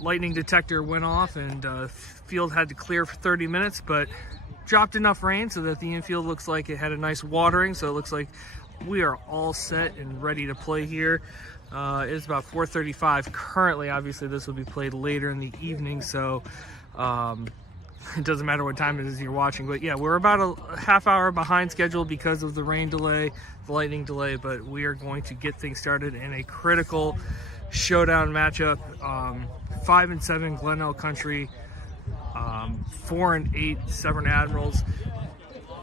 lightning detector went off and field had to clear for 30 minutes, but dropped enough rain so that the infield looks like it had a nice watering. So it looks like we are all set and ready to play here. It's about 4:35 currently. Obviously this will be played later in the evening, so it doesn't matter what time it is you're watching. But yeah, we're about a half hour behind schedule because of the rain delay, the lightning delay, but we are going to get things started in a critical showdown matchup. 5-7 Glenelg Country, 4-8 Severn Admirals.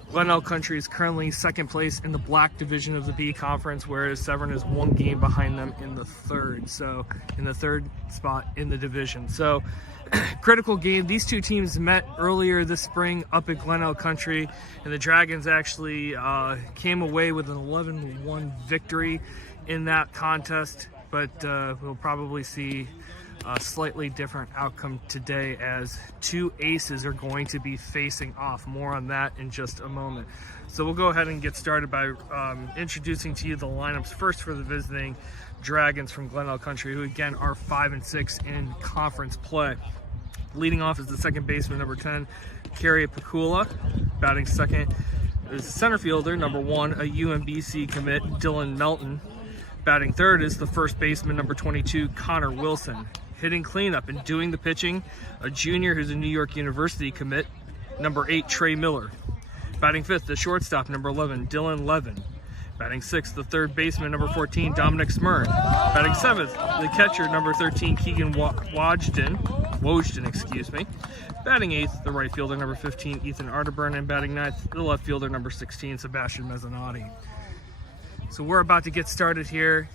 Glenelg Country is currently second place in the black division of the B conference, whereas Severn is one game behind them in the third. So in the third spot in the division. So critical game. These two teams met earlier this spring up at Glenelg Country, and the Dragons actually came away with an 11-1 victory in that contest. But we'll probably see a slightly different outcome today as two aces are going to be facing off. More on that in just a moment. So we'll go ahead and get started by introducing to you the lineups first for the visiting Dragons from Glenelg Country, who again are 5-6 in conference play. Leading off is the second baseman, number 10, Kerry Pakula. Batting second is center fielder, number 1, a UMBC commit, Dylan Melton. Batting third is the first baseman, number 22, Connor Wilson. Hitting cleanup and doing the pitching, a junior who's a New York University commit, number 8, Trey Miller. Batting fifth, the shortstop, number 11, Dylan Levin. Batting sixth, the third baseman, number 14, Dominic Smyrn. Batting seventh, the catcher, number 13, Keegan Wojden, excuse me. Batting eighth, the right fielder, number 15, Ethan Arterburn. And batting ninth, the left fielder, number 16, Sebastian Mezzanotti. So we're about to get started here.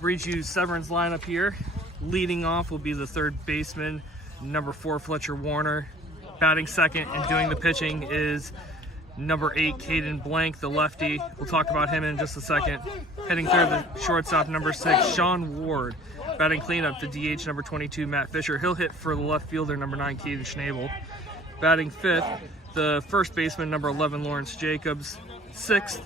Read you Severn's lineup here. Leading off will be the third baseman, number 4, Fletcher Warner. Batting second and doing the pitching is number 8, Caden Blank, the lefty. We'll talk about him in just a second. Hitting third, the shortstop, number 6, Sean Ward. Batting cleanup, the DH, number 22, Matt Fisher. He'll hit for the left fielder, number 9, Caden Schnabel. Batting fifth, the first baseman, number 11, Lawrence Jacobs. Sixth,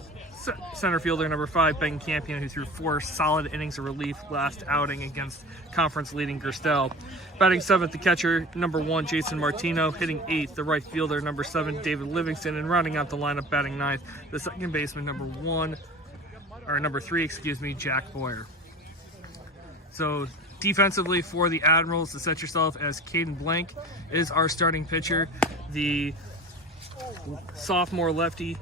center fielder, number 5, Ben Campion, who threw 4 solid innings of relief last outing against conference-leading Gerstel. Batting seventh, the catcher, number 1, Jason Martino. Hitting eighth, the right fielder, number 7, David Livingston. And rounding out the lineup, batting ninth, the second baseman, number 3, excuse me, Jack Boyer. So defensively for the Admirals, to set yourself as Caden Blank is our starting pitcher, the sophomore lefty.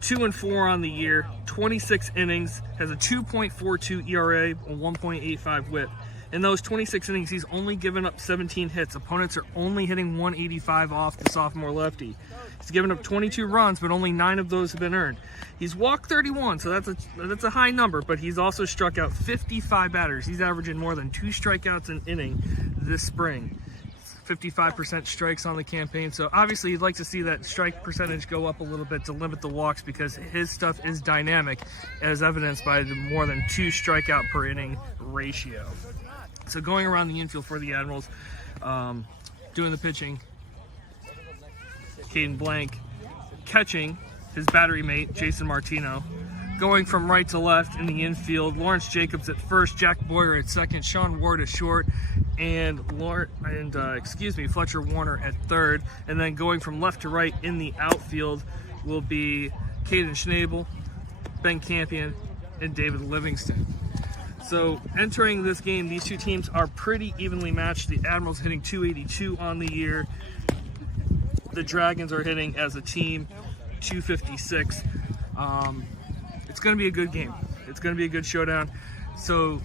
2-4 on the year, 26 innings, has a 2.42 ERA, a 1.85 whip. In those 26 innings, he's only given up 17 hits. Opponents are only hitting 185 off the sophomore lefty. He's given up 22 runs, but only 9 of those have been earned. He's walked 31, so that's a high number, but he's also struck out 55 batters. He's averaging more than 2 strikeouts an inning this spring. 55% strikes on the campaign. So obviously you'd like to see that strike percentage go up a little bit to limit the walks, because his stuff is dynamic, as evidenced by the more than 2 strikeout per inning ratio. So going around the infield for the Admirals, doing the pitching, Caden Blank. Catching, his battery mate, Jason Martino. Going from right to left in the infield, Lawrence Jacobs at first, Jack Boyer at second, Sean Ward at short, and Fletcher Warner at third. And then going from left to right in the outfield will be Caden Schnabel, Ben Campion, and David Livingston. So entering this game, these two teams are pretty evenly matched. The Admirals hitting 282 on the year. The Dragons are hitting as a team 256. It's going to be a good game. It's going to be a good showdown. So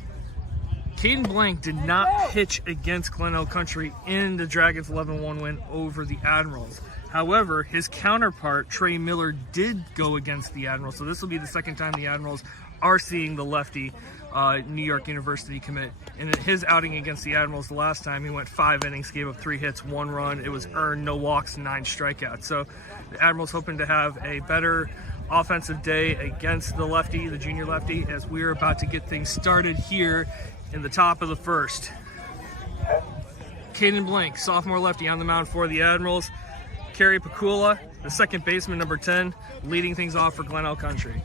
Caden Blank did not pitch against Glenelg Country in the Dragons' 11-1 win over the Admirals. However, his counterpart, Trey Miller, did go against the Admirals. So this will be the second time the Admirals are seeing the lefty New York University commit. In his outing against the Admirals the last time, he went 5 innings, gave up 3 hits, 1 run. It was earned, no walks, 9 strikeouts. So the Admirals hoping to have a better offensive day against the lefty, the junior lefty, as we're about to get things started here in the top of the first. Caden Blank, sophomore lefty, on the mound for the Admirals. Kerry Pakula, the second baseman, number 10, leading things off for Glenelg Country.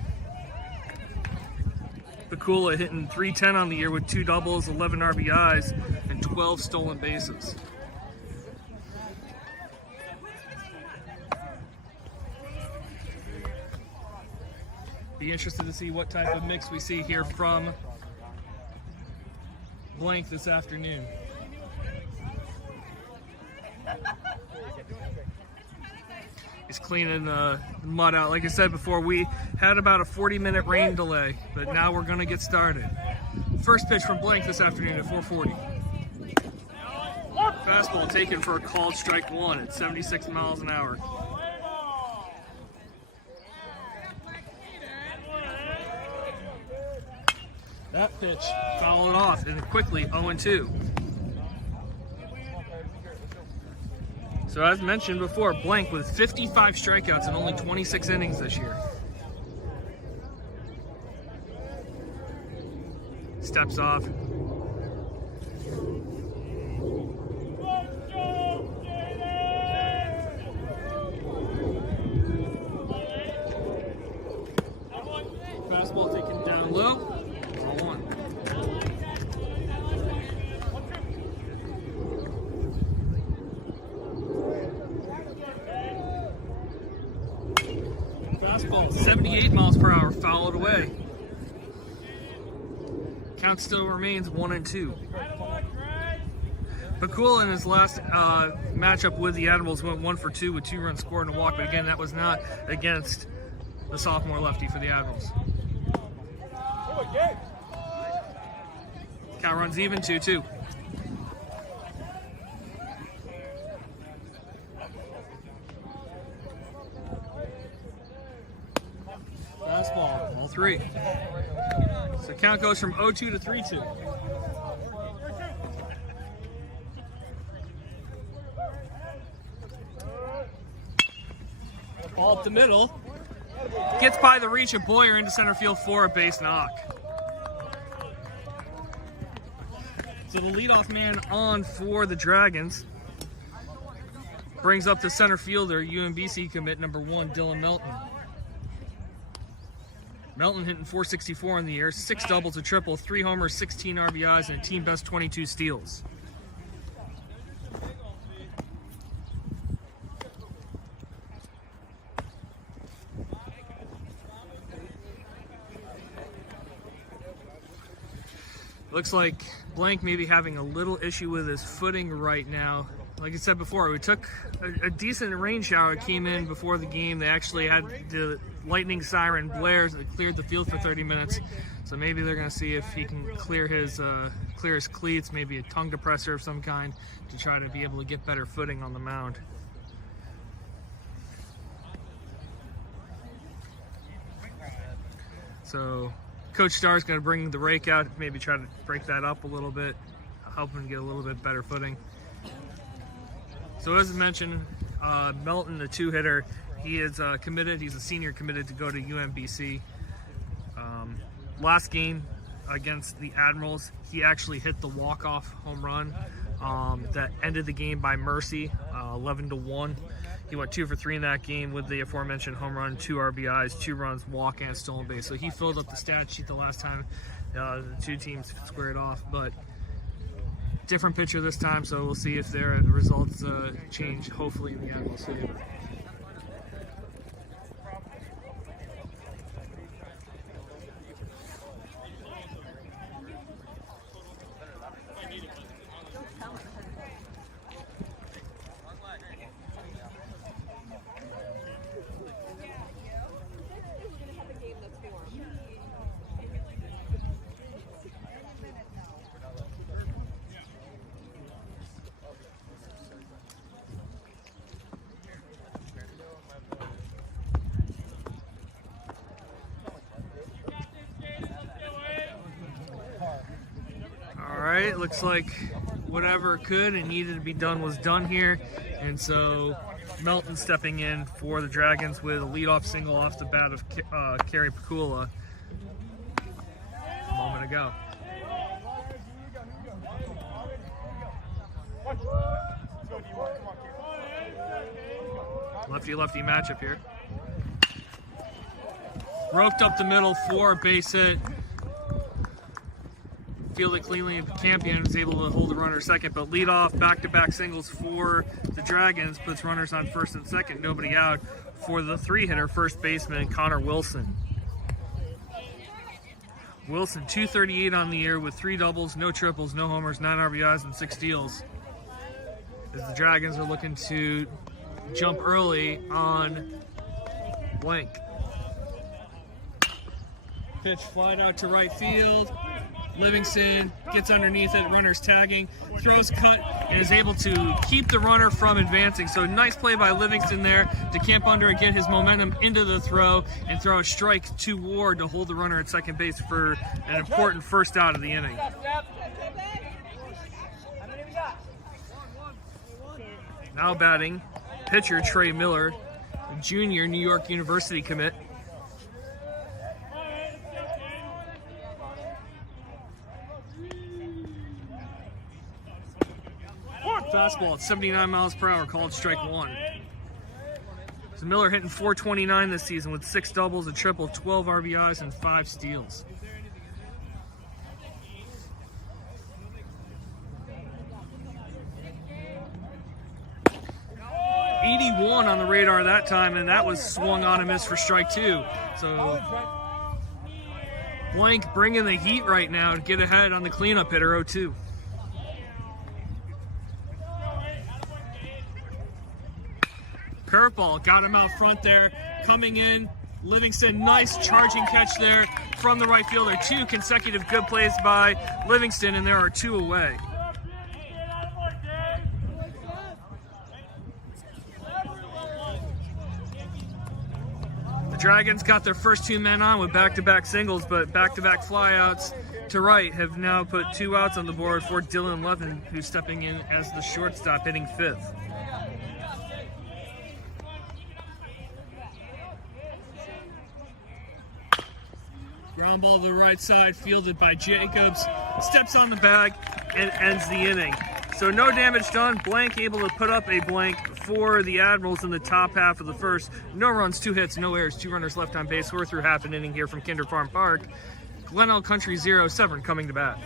Pakula hitting .310 on the year with 2 doubles, 11 RBIs, and 12 stolen bases. Be interested to see what type of mix we see here from Blank this afternoon. He's cleaning the mud out. Like I said before, we had about a 40-minute rain delay, but now we're gonna get started. First pitch from Blank this afternoon at 4:40. Fastball taken for a called strike one at 76 miles an hour. That pitch fouled off and quickly 0-2. So as mentioned before, Blank with 55 strikeouts in only 26 innings this year. Steps off. Fastball taken down low. Ball one. Fastball 78 miles per hour, fouled away. Count still remains 1-2. Pakula in his last matchup with the Admirals went 1 for 2 with 2 runs scored and a walk, but again, that was not against the sophomore lefty for the Admirals. Count runs even 2-2. Fastball, ball 3. So count goes from 0-2 to 3-2. Ball up the middle. Gets by the reach of Boyer into center field for a base knock. So the leadoff man on for the Dragons brings up the center fielder, UMBC commit number 1, Dylan Melton. Melton hitting .464 in the year, 6 doubles, a triple, 3 homers, 16 RBIs, and a team best 22 steals. Looks like Blank may be having a little issue with his footing right now. Like I said before, we took a decent rain shower. It came in before the game. They actually had the lightning siren blares that cleared the field for 30 minutes. So maybe they're going to see if he can clear his cleats, maybe a tongue depressor of some kind, to try to be able to get better footing on the mound. So Coach Starr's going to bring the rake out, maybe try to break that up a little bit, help him get a little bit better footing. So as I mentioned, Melton, the 2-hitter, he is committed. He's a senior committed to go to UMBC. Last game against the Admirals, he actually hit the walk-off home run that ended the game by mercy, 11-1. He went 2 for 3 in that game with the aforementioned home run, 2 RBIs, 2 runs, walk, and stolen base. So he filled up the stat sheet the last time the two teams squared off, but different pitcher this time, so we'll see if their results change, hopefully in the Admirals' favor. It looks like whatever could and needed to be done was done here, and so Melton stepping in for the Dragons with a leadoff single off the bat of Kerry Pakula a moment ago. Lefty-lefty matchup here. Roped up the middle for a base hit. fielded cleanly, and Campion was able to hold the runner second, but lead off back-to-back singles for the Dragons puts runners on first and second, nobody out for the 3-hitter first baseman Connor Wilson. Wilson 238 on the year with 3 doubles, no triples, no homers, 9 RBIs, and 6 steals. As the Dragons are looking to jump early on Blank. Pitch flying out to right field. Livingston gets underneath it, runner's tagging, throws cut, and is able to keep the runner from advancing. So nice play by Livingston there to camp under and get his momentum into the throw and throw a strike to Ward to hold the runner at second base for an important first out of the inning. Now batting, pitcher Trey Miller, junior New York University commit. Fastball at 79 miles per hour, called strike 1. So Miller hitting .429 this season with 6 doubles, a triple, 12 RBIs, and 5 steals. .81 on the radar that time, and that was swung on and missed for strike 2. So Blank bringing the heat right now to get ahead on the cleanup hitter 0-2. Curveball got him out front there. Coming in, Livingston, nice charging catch there from the right fielder. 2 consecutive good plays by Livingston, and there are 2 away. The Dragons got their first 2 men on with back-to-back singles, but back-to-back flyouts to right have now put 2 outs on the board for Dylan Levin, who's stepping in as the shortstop, hitting 5th. Ground ball to the right side, fielded by Jacobs, steps on the bag, and ends the inning. So no damage done. Blank able to put up a blank for the Admirals in the top half of the first. No runs, 2 hits, no errors, 2 runners left on base. We're through half an inning here from Kinder Farm Park. Glenelg Country 0, Severn coming to bat.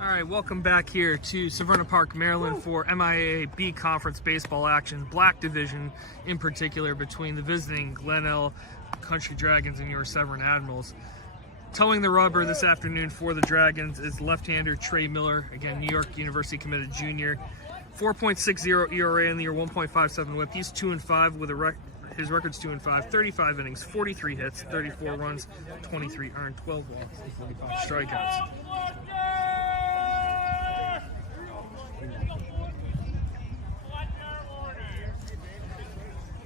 All right, welcome back here to Severn Park, Maryland for MIAA B Conference baseball action, Black Division in particular, between the visiting Glenelg Country Dragons and your Severn Admirals. Towing the rubber this afternoon for the Dragons is left-hander Trey Miller, again, New York University committed junior. 4.60 ERA in the year, 1.57 whip. He's 2-5 with his record's 2-5, 35 innings, 43 hits, 34 runs, 23 earned, 12 walks, and 45 strikeouts.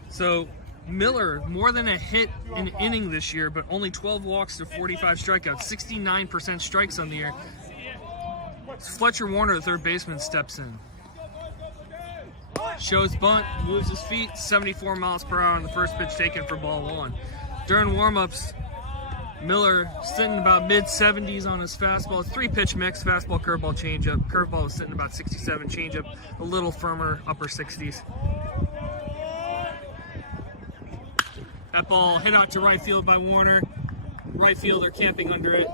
So Miller, more than a hit an inning this year, but only 12 walks to 45 strikeouts, 69% strikes on the year. Fletcher Warner, the third baseman, steps in. Shows bunt, moves his feet, 74 miles per hour on the first pitch taken for ball 1. During warm-ups, Miller sitting about mid-70s on his fastball. It's 3-pitch mix, fastball, curveball, changeup. Curveball was sitting about 67, changeup a little firmer, upper 60s. That ball hit out to right field by Warner. Right fielder camping under it.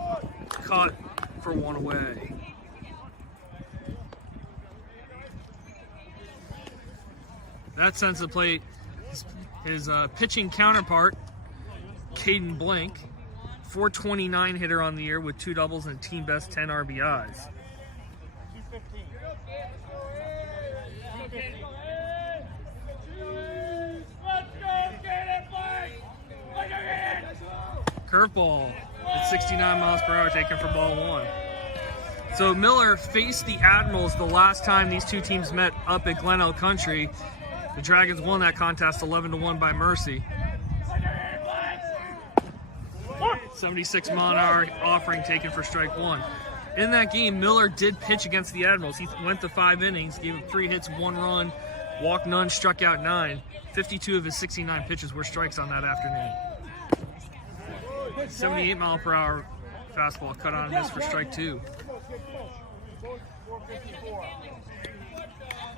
Caught for one away. That sends the plate his pitching counterpart, Caden Blank, 429 hitter on the year with 2 doubles and team best 10 RBIs. Curveball at 69 miles per hour taken for ball 1. So Miller faced the Admirals the last time these two teams met up at Glenelg Country. The Dragons won that contest 11-1 by mercy. 76 mile an hour offering taken for strike 1. In that game, Miller did pitch against the Admirals. He went to 5 innings, gave up 3 hits, 1 run, walked none, struck out 9. 52 of his 69 pitches were strikes on that afternoon. 78 mile per hour fastball cut on and missed for strike 2.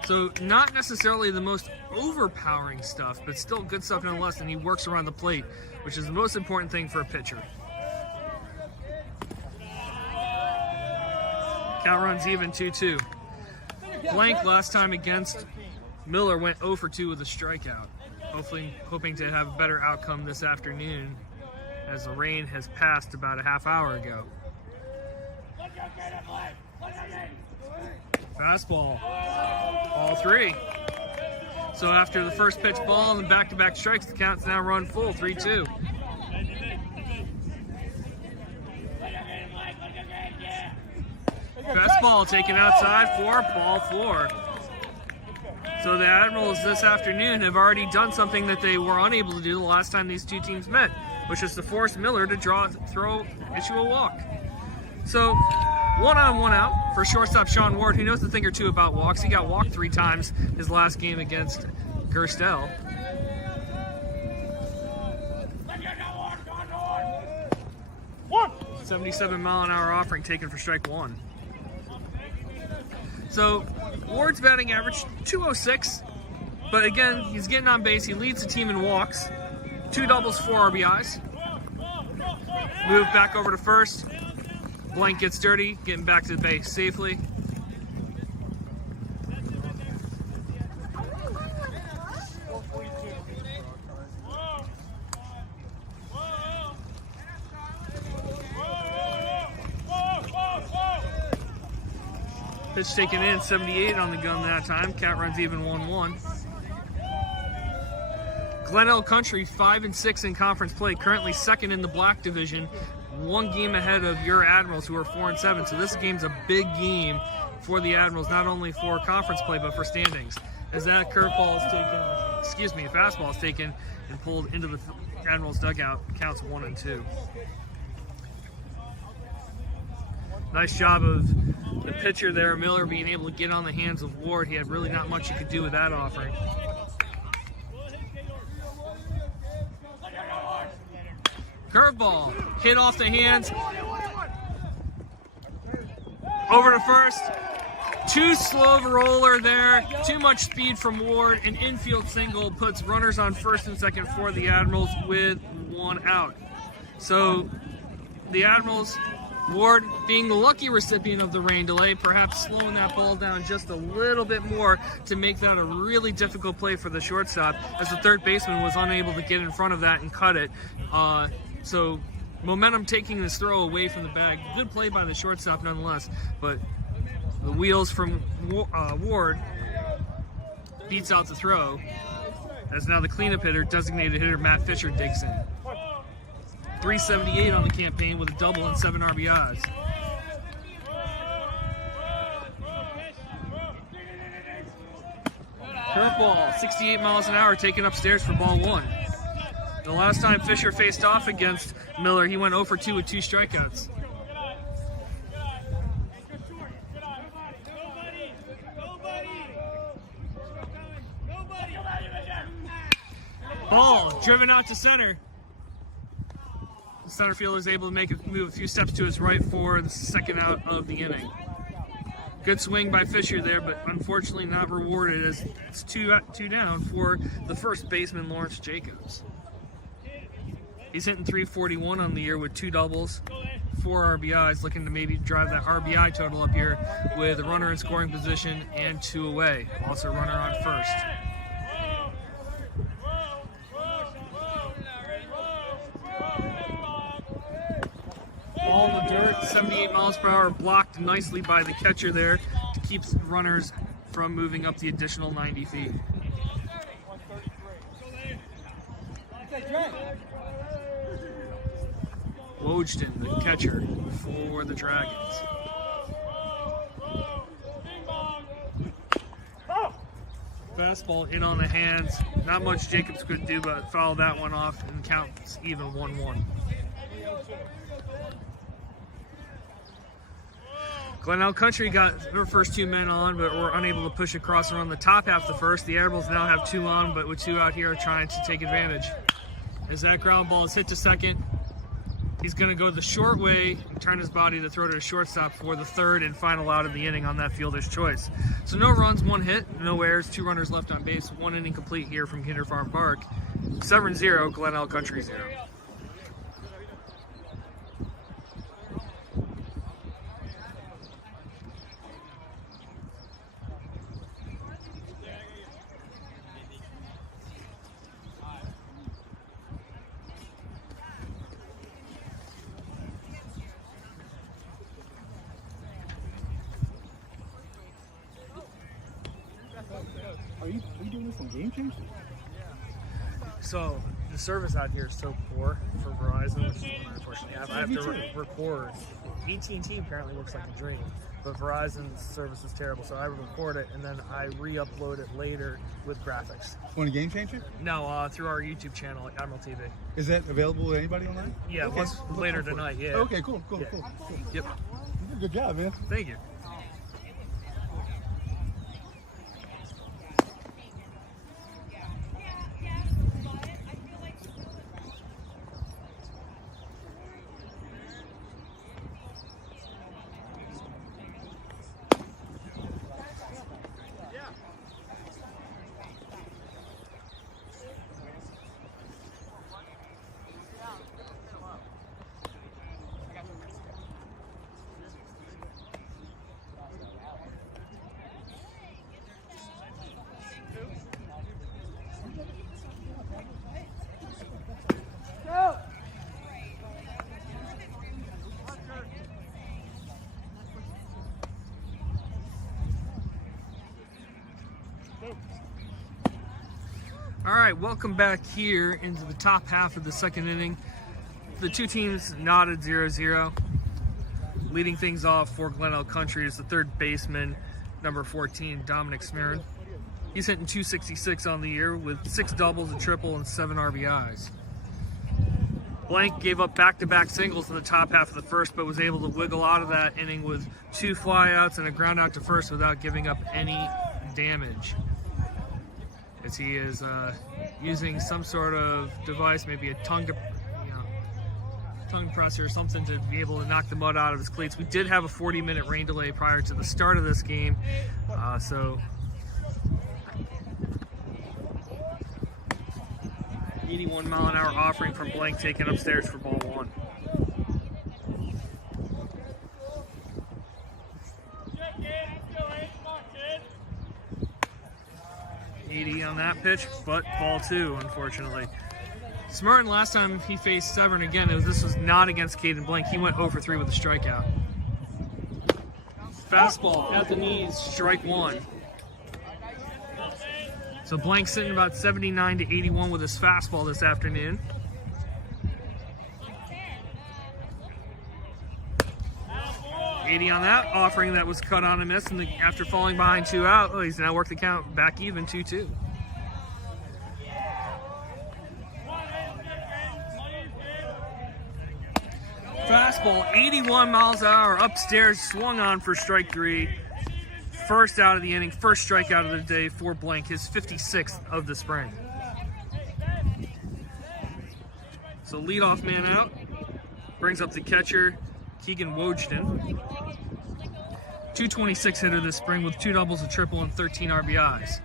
So not necessarily the most overpowering stuff, but still good stuff nonetheless, and he works around the plate, which is the most important thing for a pitcher. Count runs even 2-2. Blank last time against Miller went 0 for 2 with a strikeout. Hoping to have a better outcome this afternoon, as the rain has passed about a half hour ago. Fastball, ball 3. So after the first pitch ball and back-to-back strikes, the count's now run full, 3-2. Fastball taken outside for ball 4. So the Admirals this afternoon have already done something that they were unable to do the last time these two teams met, which is to force Miller to issue a walk. So 1 on 1 out for shortstop Sean Ward, who knows a thing or two about walks. He got walked 3 times his last game against Gerstel. One. 77 mile an hour offering taken for strike 1. So Ward's batting average 206, but again, he's getting on base. He leads the team in walks, 2 doubles, 4 RBIs. Move back over to first. Blank gets dirty, getting back to the base safely. Pitch taken in, 78 on the gun that time. Count runs even 1-1. Glenelg Country 5-6 in conference play, currently second in the black division, 1 game ahead of your Admirals, who are 4-7. So this game's a big game for the Admirals, not only for conference play but for standings. As that fastball is taken and pulled into the Admirals dugout, counts 1 and 2. Nice job of the pitcher there, Miller, being able to get on the hands of Ward. He had really not much he could do with that offering. Curveball, hit off the hands. Over to first. Too slow of a roller there. Too much speed from Ward. An infield single puts runners on first and second for the Admirals with 1 out. So the Admirals, Ward being the lucky recipient of the rain delay, perhaps slowing that ball down just a little bit more to make that a really difficult play for the shortstop, as the third baseman was unable to get in front of that and cut it. So momentum taking this throw away from the bag. Good play by the shortstop nonetheless, but the wheels from Ward beats out the throw, as now the cleanup hitter, designated hitter Matt Fisher, digs in. 378 on the campaign with a double and 7 RBIs. Curveball, 68 miles an hour, taken upstairs for ball 1. The last time Fisher faced off against Miller, he went 0 for 2 with 2 strikeouts. Ball driven out to center. The center fielder is able to move a few steps to his right for the second out of the inning. Good swing by Fisher there, but unfortunately not rewarded, as it's 2 down for the first baseman, Lawrence Jacobs. He's hitting 341 on the year with 2 doubles, 4 RBIs, looking to maybe drive that RBI total up here with a runner in scoring position and 2 away. Also a runner on first. Ball in the dirt, 78 miles per hour, blocked nicely by the catcher there to keep runners from moving up the additional 90 feet. Wojden, the catcher for the Dragons. Fastball in on the hands. Not much Jacobs could do, but fouled that one off and counts even 1-1. Glenelg Country got their first 2 men on, but were unable to push across around the top half of the first. The Airbills now have 2 on, but with 2 out here trying to take advantage. As that ground ball is hit to second, he's going to go the short way and turn his body to throw to the shortstop for the 3rd and final out of the inning on that fielder's choice. So no runs, 1 hit, no errors, 2 runners left on base, 1 inning complete here from Kinder Farm Park. Severn 0, Glenelg Country 0. Are you doing this on Game Changer? So the service out here is so poor for Verizon, which is what unfortunately I have to record. AT&T apparently looks like a dream, but Verizon's service is terrible. So I record it and then I re-upload it later with graphics. On a Game Changer? No, through our YouTube channel at Emerald TV. Is that available to anybody online? Yeah, okay. plus later tonight. Yeah. Okay, cool. Yeah. Yep. You did a good job, man. Thank you. All right, welcome back here into the top half of the 2nd inning. The 2 teams knotted 0-0. Leading things off for Glenelg Country is the 3rd baseman, number 14, Dominic Severn. He's hitting 266 on the year with 6 doubles, a triple, and 7 RBIs. Blank gave up back-to-back singles in the top half of the first, but was able to wiggle out of that inning with 2 flyouts and a ground out to first without giving up any damage. As he is using some sort of device, maybe a tongue presser or something to be able to knock the mud out of his cleats. We did have a 40-minute rain delay prior to the start of this game, so 81-mile-an-hour offering from Blank taken upstairs for ball 1. 80 on that pitch, but ball 2, unfortunately. Smurton, last time he faced Severn again, this was not against Caden Blank. He went 0 for 3 with a strikeout. Fastball at the knees, strike 1. So Blank sitting about 79 to 81 with his fastball this afternoon. $80 on that offering that was cut on a miss, and after falling behind 2 out, he's now worked the count back even 2-2. Fastball, 81 miles an hour, upstairs, swung on for strike 3. First out of the inning, first strikeout of the day for Blank, his 56th of the spring. So leadoff man out, brings up the catcher, Keegan Wojden. 226 hitter this spring with 2 doubles, a triple, and 13 RBIs.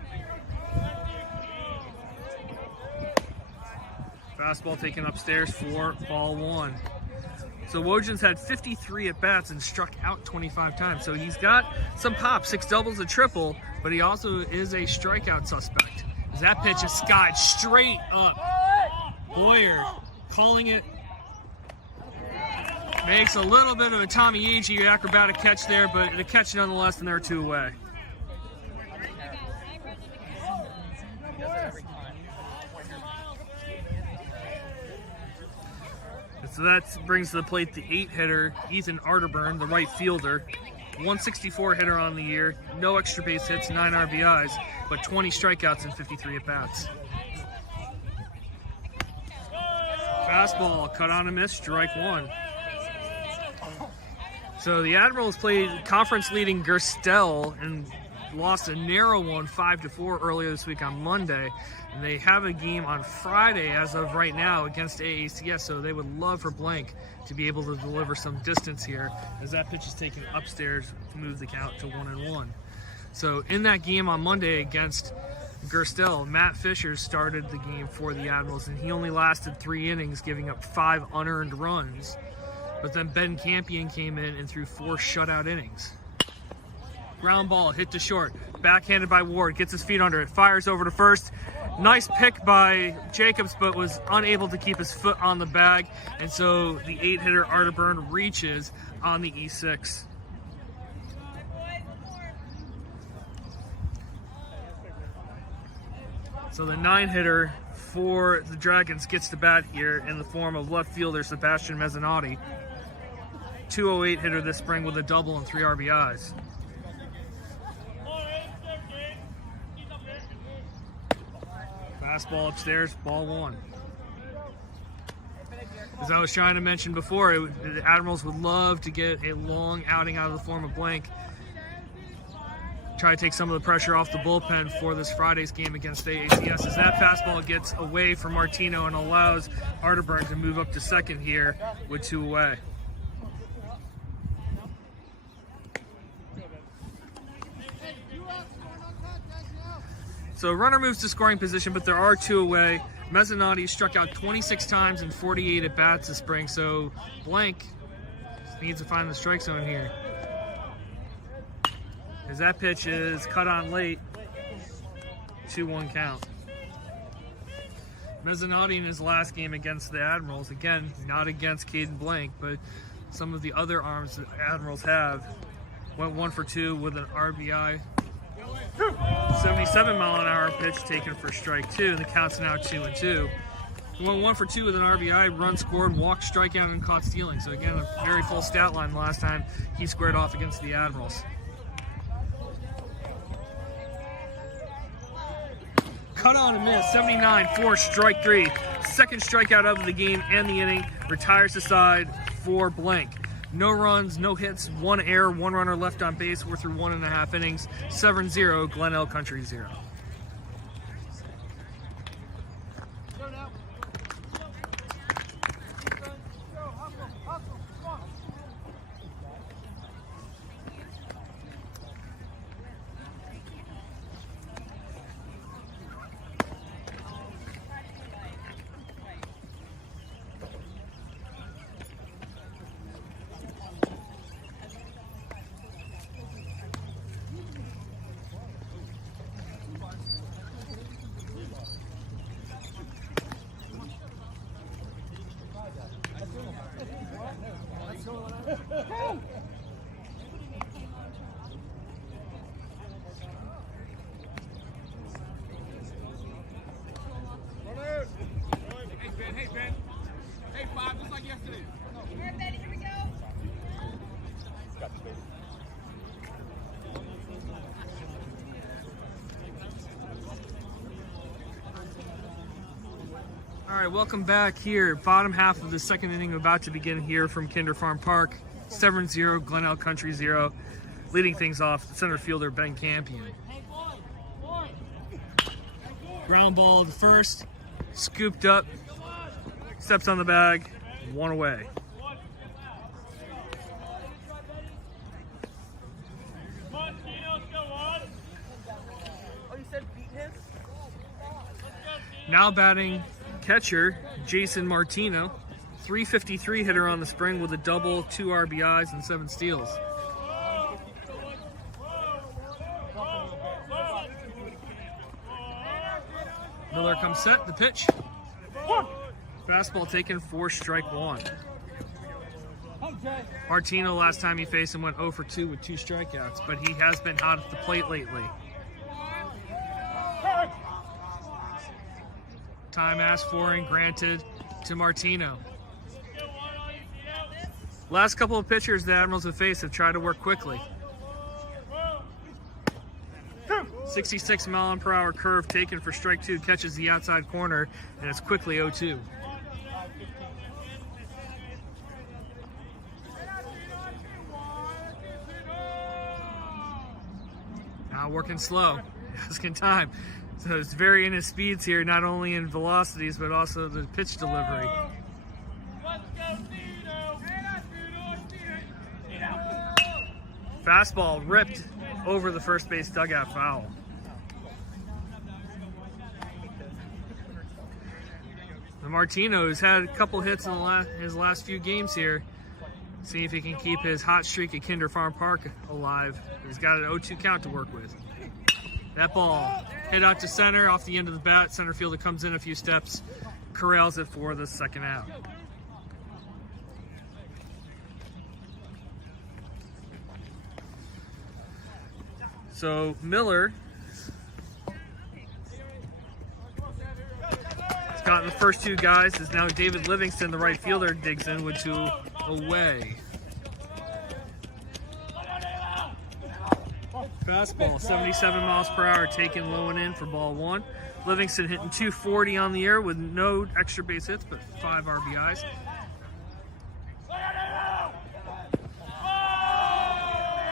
Fastball taken upstairs for ball 1. So Wojans had 53 at-bats and struck out 25 times. So he's got some pop, 6 doubles, a triple, but he also is a strikeout suspect. As that pitch is skied straight up. Boyer calling it. Makes a little bit of a Tommy Agee acrobatic catch there, but the catch nonetheless, and they're 2 away. So that brings to the plate the 8-hitter, Ethan Arterburn, the right fielder. 164 hitter on the year, no extra base hits, 9 RBIs, but 20 strikeouts and 53 at-bats. Fastball, cut on a miss, strike 1. So the Admirals played conference-leading Gerstel and lost a narrow one 5-4 earlier this week on Monday. And they have a game on Friday as of right now against AACS, so they would love for Blank to be able to deliver some distance here as that pitch is taken upstairs to move the count to 1-1. So in that game on Monday against Gerstel, Matt Fisher started the game for the Admirals, and he only lasted 3 innings, giving up 5 unearned runs. But then Ben Campion came in and threw 4 shutout innings. Ground ball, hit to short, backhanded by Ward, gets his feet under it, fires over to first. Nice pick by Jacobs, but was unable to keep his foot on the bag, and so the 8-hitter Arterburn reaches on the E6. So the 9-hitter for the Dragons gets to bat here in the form of left fielder Sebastian Mezzanotte. 208 hitter this spring with a double and 3 RBIs. Fastball upstairs, ball 1. As I was trying to mention before, the Admirals would love to get a long outing out of the form of Blank. Try to take some of the pressure off the bullpen for this Friday's game against AACS. As that fastball gets away from Martino and allows Arterburn to move up to second here with 2 away. So runner moves to scoring position, but there are 2 away. Mezzanotte struck out 26 times and 48 at-bats this spring, so Blank needs to find the strike zone here. As that pitch is cut on late, 2-1 count. Mezzanotte in his last game against the Admirals, again, not against Caden Blank, but some of the other arms that Admirals have, went 1 for 2 with an RBI. 77-mile-an-hour pitch taken for strike 2, and the count's now 2-2. He went 1 for 2 with an RBI, run scored, walked, strikeout, and caught stealing. So again, a very full stat line the last time he squared off against the Admirals. Cut on a miss, 79 for strike 3. Second strikeout of the game and the inning. Retires the side for Blank. No runs, no hits, 1 error, 1 runner left on base. We're through 1.5 innings. Severn 0, Glenelg Country 0. Hey, Ben. Hey, 5, just like yesterday. All right, Betty, here we go. Got the space. All right, welcome back here. Bottom half of the second inning about to begin here from Kinder Farm Park. Severn 0, Glenelg Country 0. Leading things off, center fielder Ben Campion. Ground ball to first, scooped up, steps on the bag, 1 away. Now batting catcher, Jason Martino. 353 hitter on the spring with a double, 2 RBIs, and 7 steals. Miller comes set, the pitch. Fastball taken for strike 1. Martino, last time he faced him, went 0 for 2 with 2 strikeouts, but he has been hot at the plate lately. Time asked for and granted to Martino. Last couple of pitchers the Admirals have faced have tried to work quickly. 66-mile-per-hour curve taken for strike 2, catches the outside corner, and it's quickly 0-2. Now working slow, asking time. So it's varying his speeds here, not only in velocities, but also the pitch delivery. Fastball ripped over the first base dugout, foul. The Martino has had a couple hits in his last few games here. See if he can keep his hot streak at Kinder Farm Park alive. He's got an 0-2 count to work with. That ball hit out to center off the end of the bat. Center fielder comes in a few steps, corrals it for the second out. So Miller has gotten the first 2 guys, as now David Livingston, the right fielder, digs in with 2 away. Fastball, 77 miles per hour, taken low and in for ball 1. Livingston hitting 240 on the air with no extra base hits, but 5 RBIs.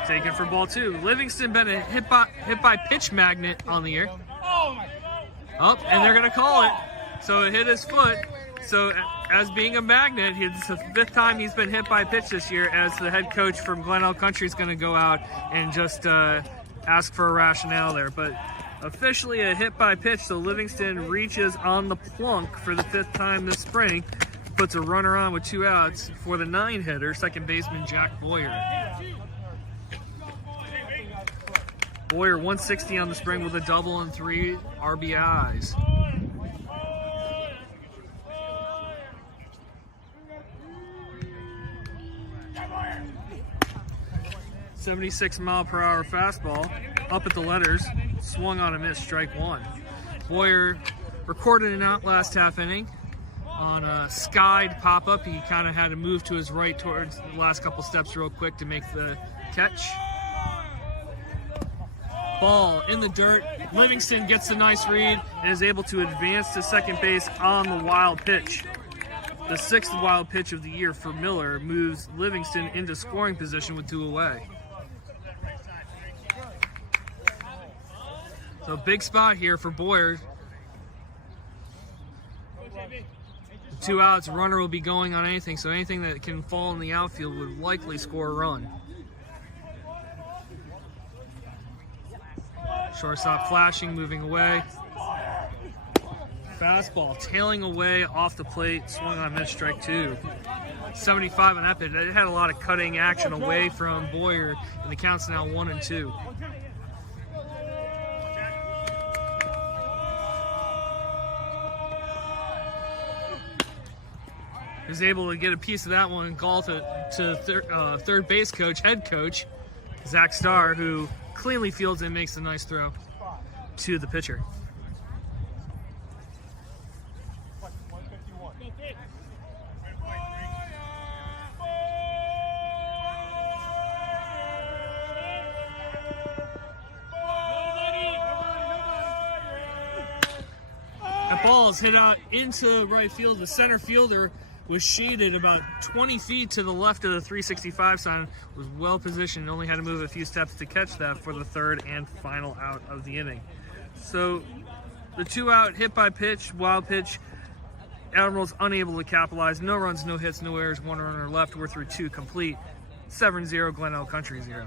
Taken for ball 2. Livingston been a hit by pitch magnet on the air. Up, and they're gonna call it. So it hit his foot. So as being a magnet, it's the 5th time he's been hit by pitch this year, as the head coach from Glenelg Country is gonna go out and just ask for a rationale there. But officially a hit by pitch, so Livingston reaches on the plunk for the 5th time this spring, puts a runner on with 2 outs for the 9-hitter, second baseman Jack Boyer. Boyer 160 on the spring with a double and 3 RBIs. $76-mile-per-hour fastball up at the letters, swung on a miss, strike 1. Boyer recorded an out last half inning on a skied pop-up. He kind of had to move to his right towards the last couple steps real quick to make the catch. Ball in the dirt. Livingston gets a nice read and is able to advance to second base on the wild pitch. The 6th wild pitch of the year for Miller moves Livingston into scoring position with 2 away. So big spot here for Boyer. 2 outs, runner will be going on anything, so anything that can fall in the outfield would likely score a run. Shortstop flashing, moving away. Fastball tailing away off the plate, swung on miss, strike 2. 75 on that pitch. It had a lot of cutting action away from Boyer, and the count's now 1-2. He was able to get a piece of that one and golf it to third base coach, head coach, Zach Starr, who cleanly fields and makes a nice throw to the pitcher. That ball is hit out into right field. The center fielder was shaded about 20 feet to the left of the 365 sign, was well positioned, only had to move a few steps to catch that for the 3rd and final out of the inning. So the 2 out hit by pitch, wild pitch, Admirals unable to capitalize. No runs, no hits, no errors, 1 runner left. We're through 2 complete. Severn 0, Glenelg Country 0.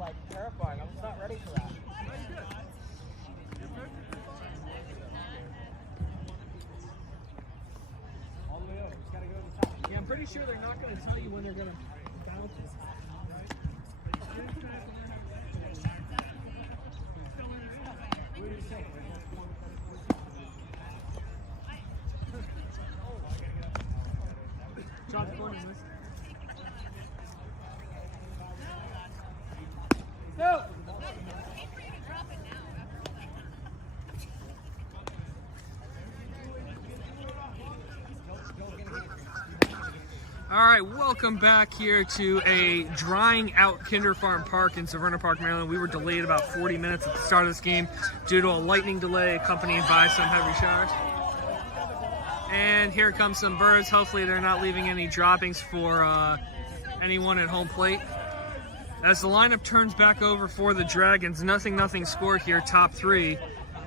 like terrifying. I'm just not ready for that. All the way over. Just gotta go to the top. Yeah, I'm pretty sure they're not going to tell you when they're going to bounce it. No! All right, welcome back here to a drying out Kinder Farm Park in Severn Park, Maryland. We were delayed about 40 minutes at the start of this game due to a lightning delay accompanied by some heavy showers. And here comes some birds. Hopefully they're not leaving any droppings for anyone at home plate. As the lineup turns back over for the Dragons, nothing score here, top three.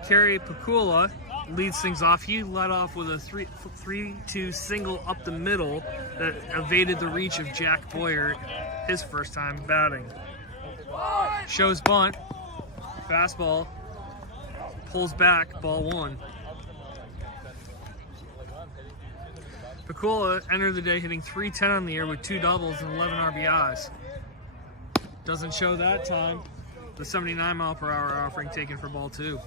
Kerry Pakula leads things off. He led off with a 3-2 single up the middle that evaded the reach of Jack Boyer, his first time batting. Shows bunt, fastball, pulls back, ball one. Pakula entered the day hitting .310 on the year with 2 doubles and 11 RBIs. Doesn't show that time. The 79 mile per hour offering taken for ball two.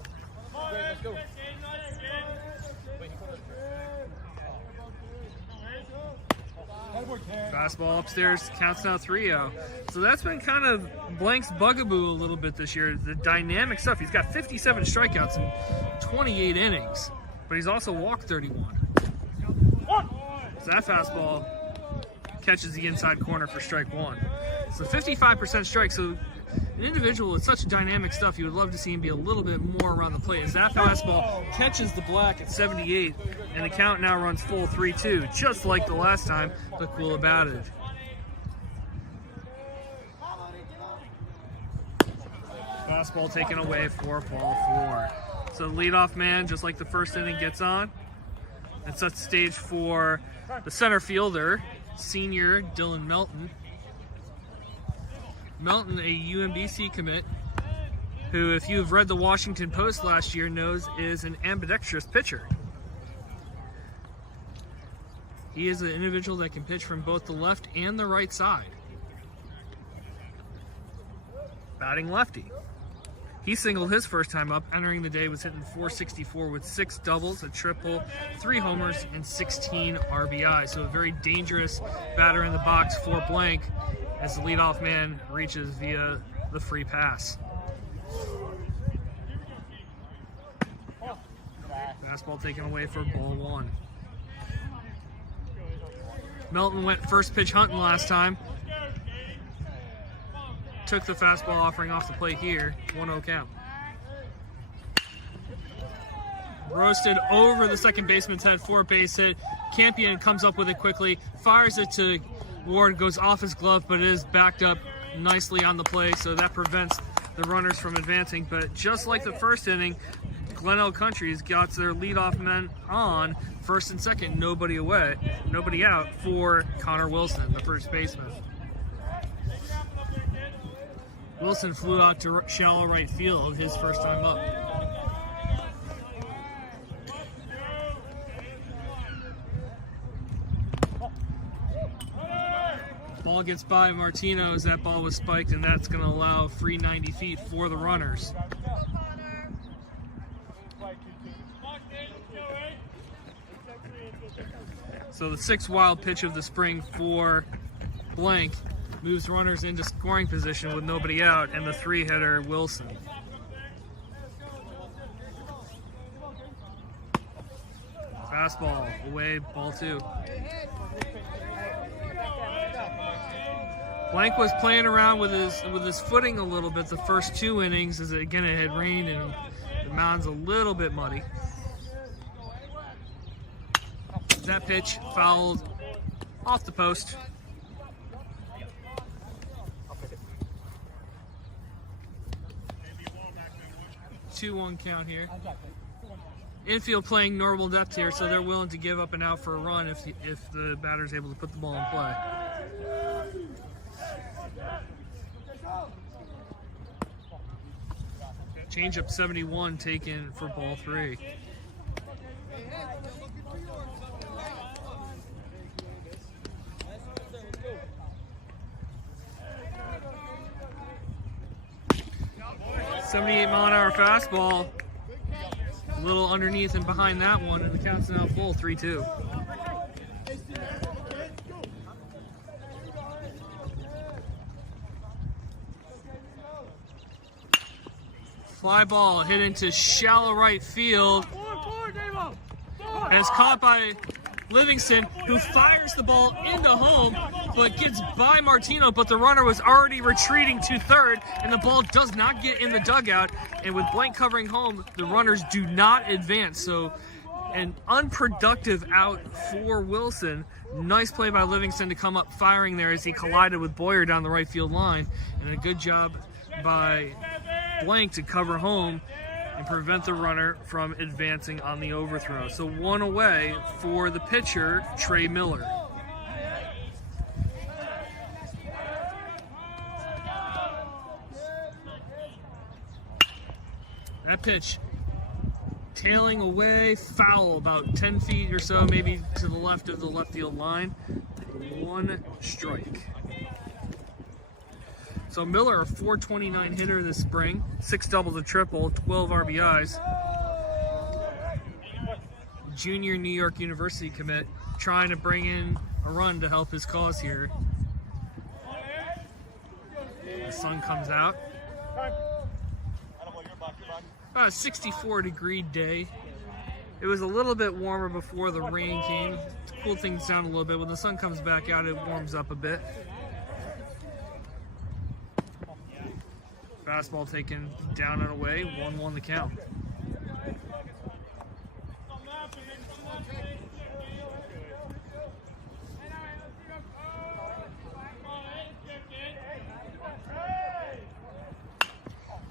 Fastball upstairs, counts now 3-0. So that's been kind of Blank's bugaboo a little bit this year. The dynamic stuff. He's got 57 strikeouts in 28 innings, but he's also walked 31. So that fastball catches the inside corner for strike one. So 55% strike. So an individual with such dynamic stuff, you would love to see him be a little bit more around the plate. As that fastball catches the black at 78, and the count now runs full 3-2, just like the last time Pakula batted. Fastball taken away for ball 4. So the leadoff man, just like the first inning, gets on. It sets the stage for the center fielder, senior Dylan Melton. Melton, a UMBC commit, who, if you've read the Washington Post last year, knows is an ambidextrous pitcher. He is an individual that can pitch from both the left and the right side. Batting lefty. He singled his first time up, entering the day was hitting .464 with 6 doubles, a triple, 3 homers, and 16 RBI. So a very dangerous batter in the box for Blank as the leadoff man reaches via the free pass. Fastball taken away for ball 1. Melton went first pitch hunting last time. Took the fastball offering off the plate here. 1-0 count. Roasted over the second baseman's head for a base hit. Campion comes up with it quickly, fires it to Ward, goes off his glove, but it is backed up nicely on the play, so that prevents the runners from advancing. But just like the first inning, Glenelg Country's got their leadoff men on first and second, nobody out for Connor Wilson, the first baseman. Wilson flew out to shallow right field his first time up. Ball gets by Martino as that ball was spiked, and that's going to allow free 90 feet for the runners. So the 6th wild pitch of the spring for Blank moves runners into scoring position with nobody out, and the 3-hitter Wilson. Fastball away, ball 2. Blank was playing around with his footing a little bit the first 2 innings, as again it had rained and the mound's a little bit muddy. That pitch fouled off the post. Two-1 count here. Infield playing normal depth here, so they're willing to give up an out for a run if the batter's able to put the ball in play. Changeup 71 taken for ball 3. .78-mile-an-hour fastball. A little underneath and behind that one, and the count's now full, 3-2. Fly ball hit into shallow right field. And it's caught by Livingston, who fires the ball into home, but gets by Martino, but the runner was already retreating to third, and the ball does not get in the dugout. And with Blank covering home, the runners do not advance. So an unproductive out for Wilson. Nice play by Livingston to come up firing there as he collided with Boyer down the right field line. And a good job by Blank to cover home and prevent the runner from advancing on the overthrow. So one away for the pitcher, Trey Miller. That pitch tailing away, foul about 10 feet or so, maybe to the left of the left field line. 1 strike. So Miller, a .429 hitter this spring, 6 doubles, a triple, 12 RBIs. Junior New York University commit, trying to bring in a run to help his cause here. The sun comes out. About a 64-degree day. It was a little bit warmer before the rain came to cool things down a little bit. When the sun comes back out, it warms up a bit. Fastball taken down and away, 1-1 the count.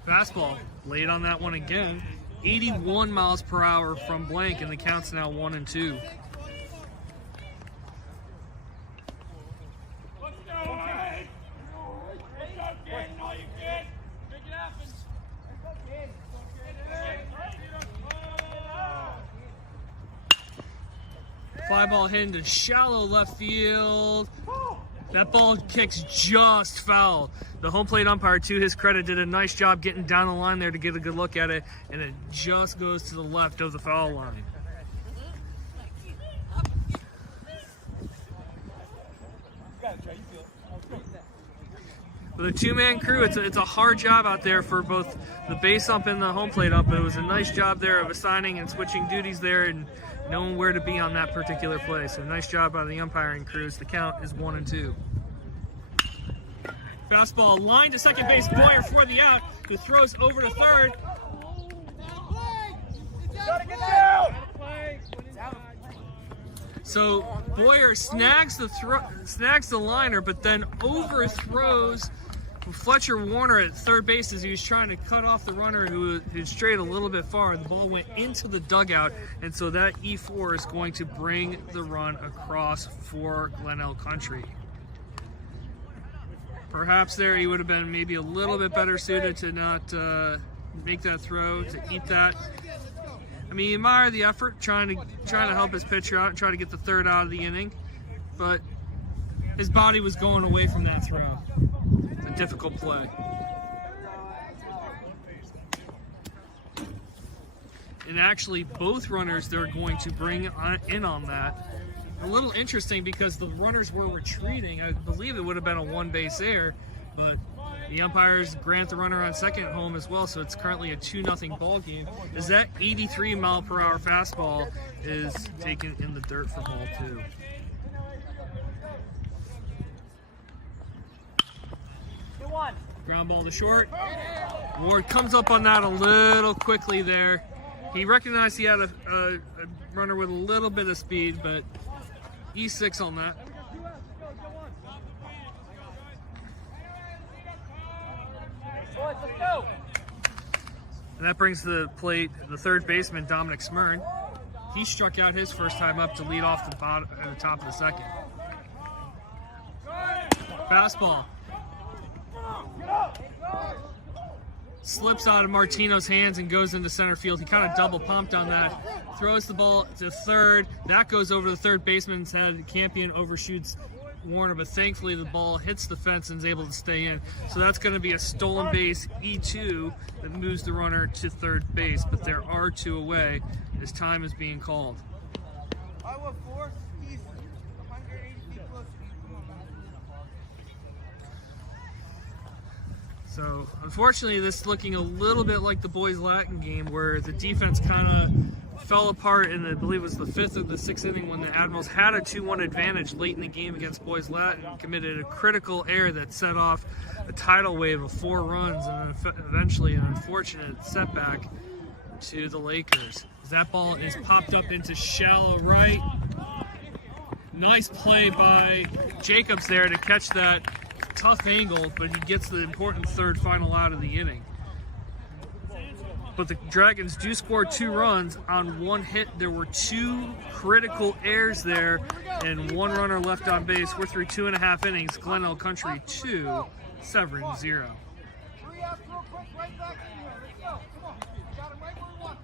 Fastball, late on that one again. 81 miles per hour from Blank, and the count's now 1-2. Fly ball hit into shallow left field. That ball kicks just foul. The home plate umpire, to his credit, did a nice job getting down the line there to get a good look at it, and it just goes to the left of the foul line. With a two-man crew, it's a hard job out there for both the base ump and the home plate ump. It was a nice job there of assigning and switching duties there and knowing where to be on that particular play. So nice job by the umpiring crews. The count is 1-2. Fastball line to second base. Boyer for the out, who throws over to third. So Boyer snags the liner, but then overthrows Fletcher Warner at third base as he was trying to cut off the runner who strayed a little bit far. The ball went into the dugout, and so that E4 is going to bring the run across for Glenelg Country. Perhaps there he would have been maybe a little bit better suited to not make that throw, to eat that. I mean, you admire the effort, trying to help his pitcher out and try to get the third out of the inning, but his body was going away from that throw. It's a difficult play. And actually, both runners they're going to bring in on that. A little interesting because the runners were retreating. I believe it would have been a one-base error, but the umpires grant the runner on second home as well, so it's currently a 2-0 ball game. As that 83-mile-per-hour fastball is taken in the dirt for ball 2. Ground ball to short. Ward comes up on that a little quickly there. He recognized he had a runner with a little bit of speed, but E6 on that. And that brings to the plate the third baseman, Dominic Smyrn. He struck out his first time up to lead off the bottom at the top of the second. Fastball. slips out of Martino's hands and goes into center field. He kind of double pumped on that. Throws the ball to third. That goes over the third baseman's head. Campion overshoots Warner, but thankfully the ball hits the fence and is able to stay in. So that's going to be a stolen base E2 that moves the runner to third base, but there are 2 away as time is being called. Iowa 4, he's 180 feet close to me. Come on, man. So unfortunately, this is looking a little bit like the boys Latin game where the defense kind of fell apart in, I believe it was the 5th or the 6th inning when the Admirals had a 2-1 advantage late in the game against boys Latin, committed a critical error that set off a tidal wave of 4 runs and eventually an unfortunate setback to the Lakers. That ball is popped up into shallow right. Nice play by Jacobs there to catch that tough angle, but he gets the important third final out of the inning. But the Dragons do score 2 runs on 1 hit. There were 2 critical errors there and 1 runner left on base. We're through 2.5 innings. Glenelg Country 2, Severn 0. 3 outs real quick, right back in here. Let's go. Come on. Got him right where we want.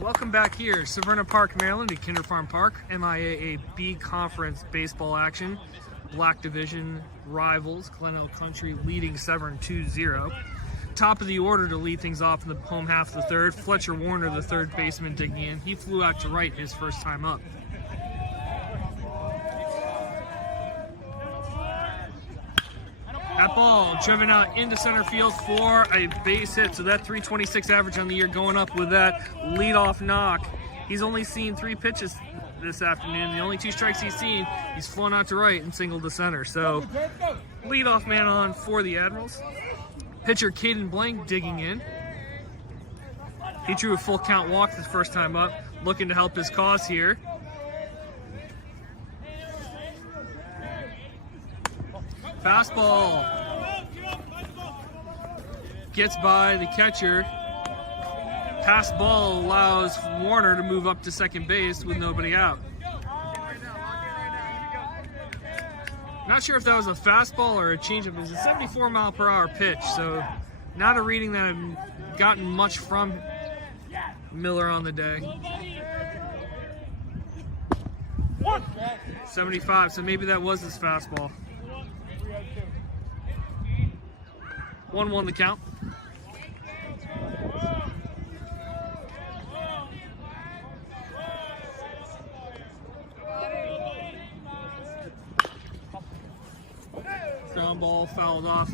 Welcome back here, Severn Park, Maryland, to Kinder Farm Park, MIAA B Conference baseball action. Black Division rivals, Glenelg Country leading Severn 2-0. Top of the order to lead things off in the home half of the third, Fletcher Warner, the third baseman, digging in. He flew out to right his first time up. That ball driven out into center field for a base hit, so that 326 average on the year going up with that leadoff knock. He's only seen 3 pitches this afternoon. The only 2 strikes he's seen, he's flown out to right and singled to center. So leadoff man on for the Admirals. Pitcher Caden Blank digging in. He drew a full count walk the first time up, looking to help his cause here. Fastball gets by the catcher. Pass ball allows Warner to move up to second base with nobody out. Not sure if that was a fastball or a changeup. It was a 74-mile-per-hour pitch, so not a reading that I've gotten much from Miller on the day. 75, so maybe that was his fastball. 1-1 the count. Ground ball fouled off.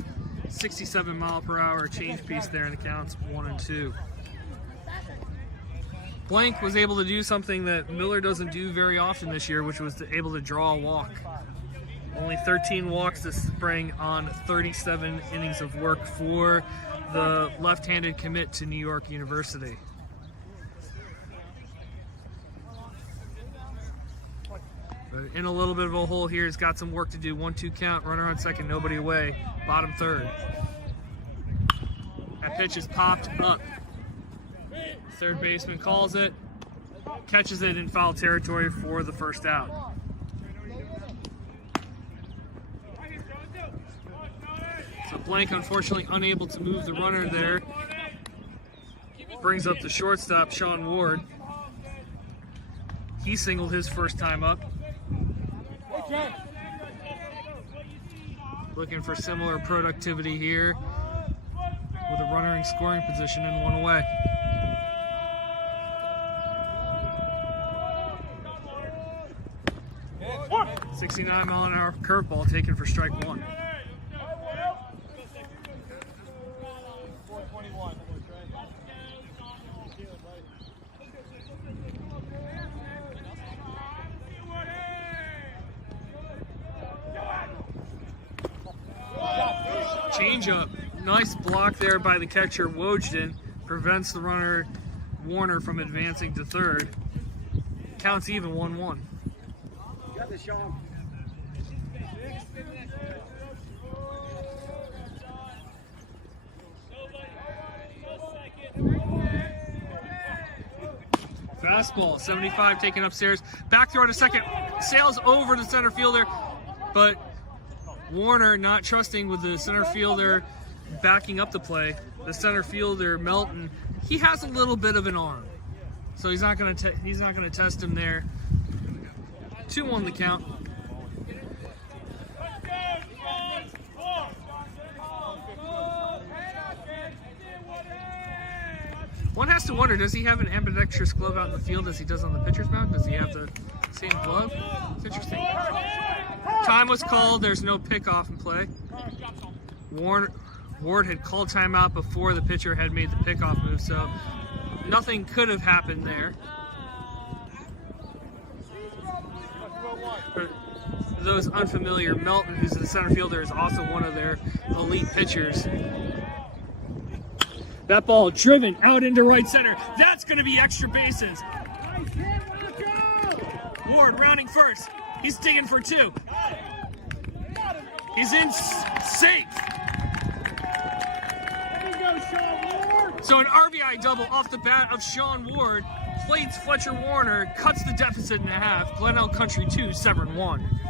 67-mile-per-hour change piece there, and the count's 1-2. Blank was able to do something that Miller doesn't do very often this year, which was able to draw a walk. Only 13 walks this spring on 37 innings of work for the left-handed commit to New York University. But in a little bit of a hole here, he's got some work to do. 1-2 count, runner on second, nobody away, bottom third. That pitch is popped up. Third baseman calls it, catches it in foul territory for the first out. So Blank unfortunately unable to move the runner there. brings up the shortstop, Sean Ward. He singled his first time up. Looking for similar productivity here with a runner in scoring position and one away. .69-mile-an-hour curveball taken for strike one. Changeup. Nice block there by the catcher, Wojden. Prevents the runner, Warner, from advancing to third. Counts even 1-1. Got this, Sean. Fastball, 75 taken upstairs. Back throw to second. Sails over the center fielder, but Warner not trusting with the center fielder backing up the play. The center fielder, Melton, he has a little bit of an arm, so he's not going to test him there. 2-1 the count. One has to wonder, does he have an ambidextrous glove out in the field as he does on the pitcher's mound? Does he have the same glove? It's interesting. Time was called. There's no pickoff in play. Ward had called timeout before the pitcher had made the pickoff move, so nothing could have happened there. For those unfamiliar, Melton, who's the center fielder, is also one of their elite pitchers. That ball driven out into right center. That's going to be extra bases. Ward rounding first. He's digging for two. He's in safe. So an RBI double off the bat of Sean Ward. Plates Fletcher Warner, cuts the deficit in half. Glenelg Country 2, Severn 1.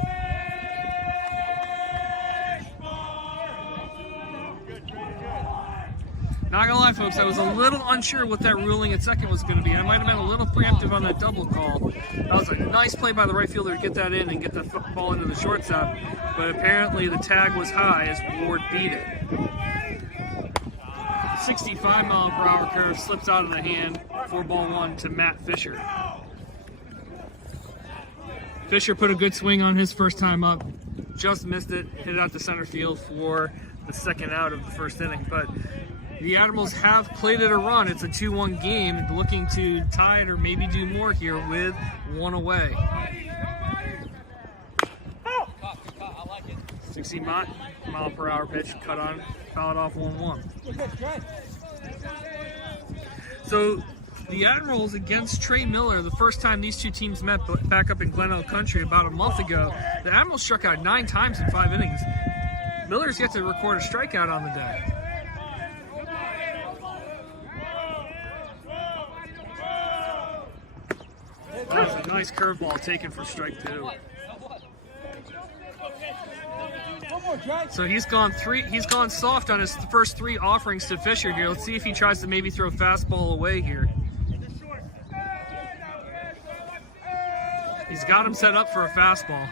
Not gonna lie, folks, I was a little unsure what that ruling at second was gonna be. I might have been a little preemptive on that double call. That was a nice play by the right fielder to get that in and get the ball into the shortstop. But apparently the tag was high as Ward beat it. 65-mile-per-hour curve slips out of the hand. 4-1 to Matt Fisher. Fisher put a good swing on his first time up. Just missed it. Hit it out to center field for the second out of the first inning. But the Admirals have played it a run. It's a 2-1 game, looking to tie it or maybe do more here with one away. 60-mile-per-hour pitch, cut on, fouled off 1-1. So the Admirals against Trey Miller, the first time these two teams met back up in Glenelg Country about a month ago, the Admirals struck out 9 times in 5 innings. Miller's yet to record a strikeout on the day. That was a nice curveball taken for strike 2. So he's gone soft on his first 3 offerings to Fisher here. Let's see if he tries to maybe throw a fastball away here. He's got him set up for a fastball.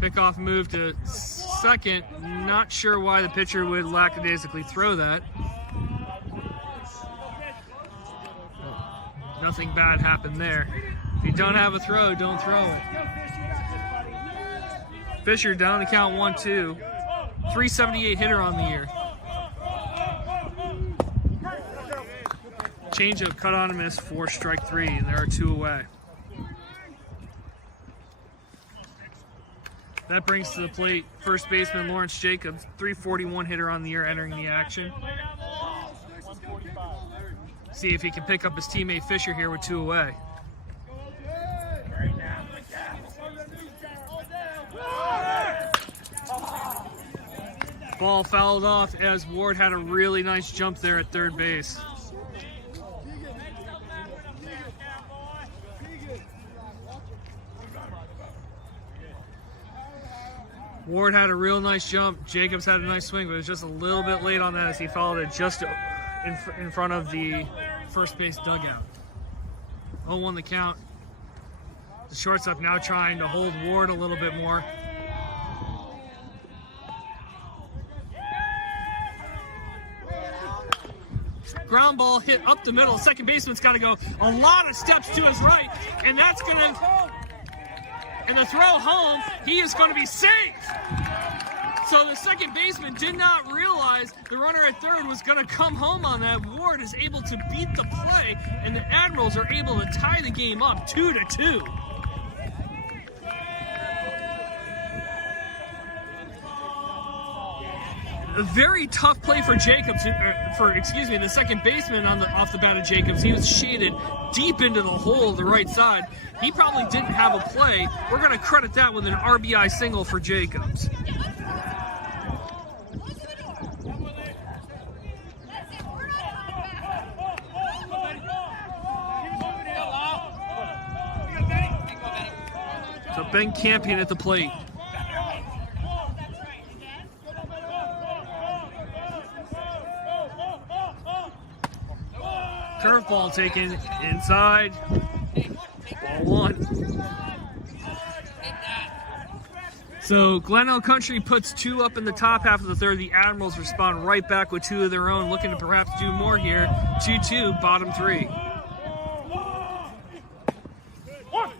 Pickoff move to second. Not sure why the pitcher would lackadaisically throw that. Nothing bad happened there. If you don't have a throw, don't throw it. Fisher down to count 1-2. 378 hitter on the year. Changeup cut on a miss for strike 3, and there are 2 away. That brings to the plate first baseman Lawrence Jacobs, 341 hitter on the year, entering the action. See if he can pick up his teammate Fisher here with 2 away. Ball fouled off as Ward had a really nice jump there at third base. Ward had a real nice jump. Jacobs had a nice swing, but it was just a little bit late on that as he followed it just in front of the first base dugout. 0-1 the count. The shortstop now trying to hold Ward a little bit more. Ground ball hit up the middle. Second baseman's got to go a lot of steps to his right, and that's going to, and the throw home, he is going to be safe. So the second baseman did not realize the runner at third was going to come home on that. Ward is able to beat the play, and the Admirals are able to tie the game up 2-2. A very tough play for Jacobs, the second baseman off the bat of Jacobs. He was shaded deep into the hole, the right side. He probably didn't have a play. We're going to credit that with an RBI single for Jacobs. So Ben Campion at the plate. Curveball taken inside. Ball 1. So Glenelg Country puts 2 up in the top half of the third. The Admirals respond right back with 2 of their own, looking to perhaps do more here. 2-2, bottom 3.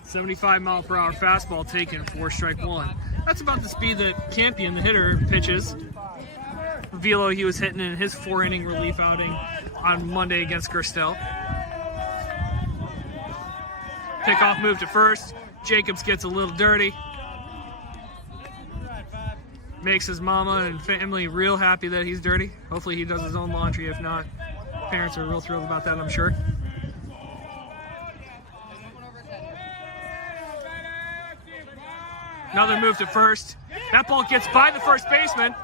75-mile-per-hour fastball taken for strike 1. That's about the speed that Campion, the hitter, pitches. Velo he was hitting in his 4-inning relief outing on Monday against Gerstel. Pickoff move to first. Jacobs gets a little dirty. Makes his mama and family real happy that he's dirty. Hopefully he does his own laundry. If not, parents are real thrilled about that, I'm sure. Another move to first. That ball gets by the first baseman.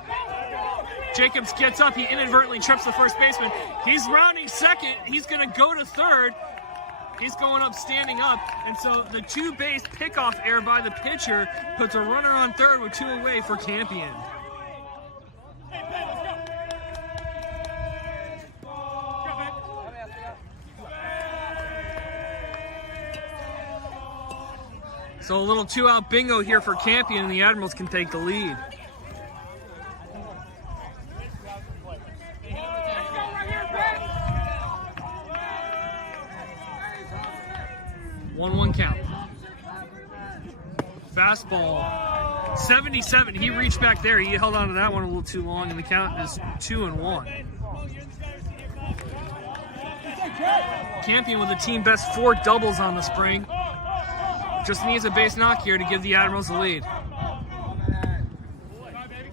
Jacobs gets up. He inadvertently trips the first baseman. He's rounding second. He's going to go to third. He's going up, standing up. And so the 2-base pickoff error by the pitcher puts a runner on third with 2 away for Campion. So a little 2-out bingo here for Campion, and the Admirals can take the lead. One count. Fastball, 77. He reached back there. He held on to that one a little too long, and the count is 2-1. Campion with a team best 4 doubles on the spring. Just needs a base knock here to give the Admirals the lead.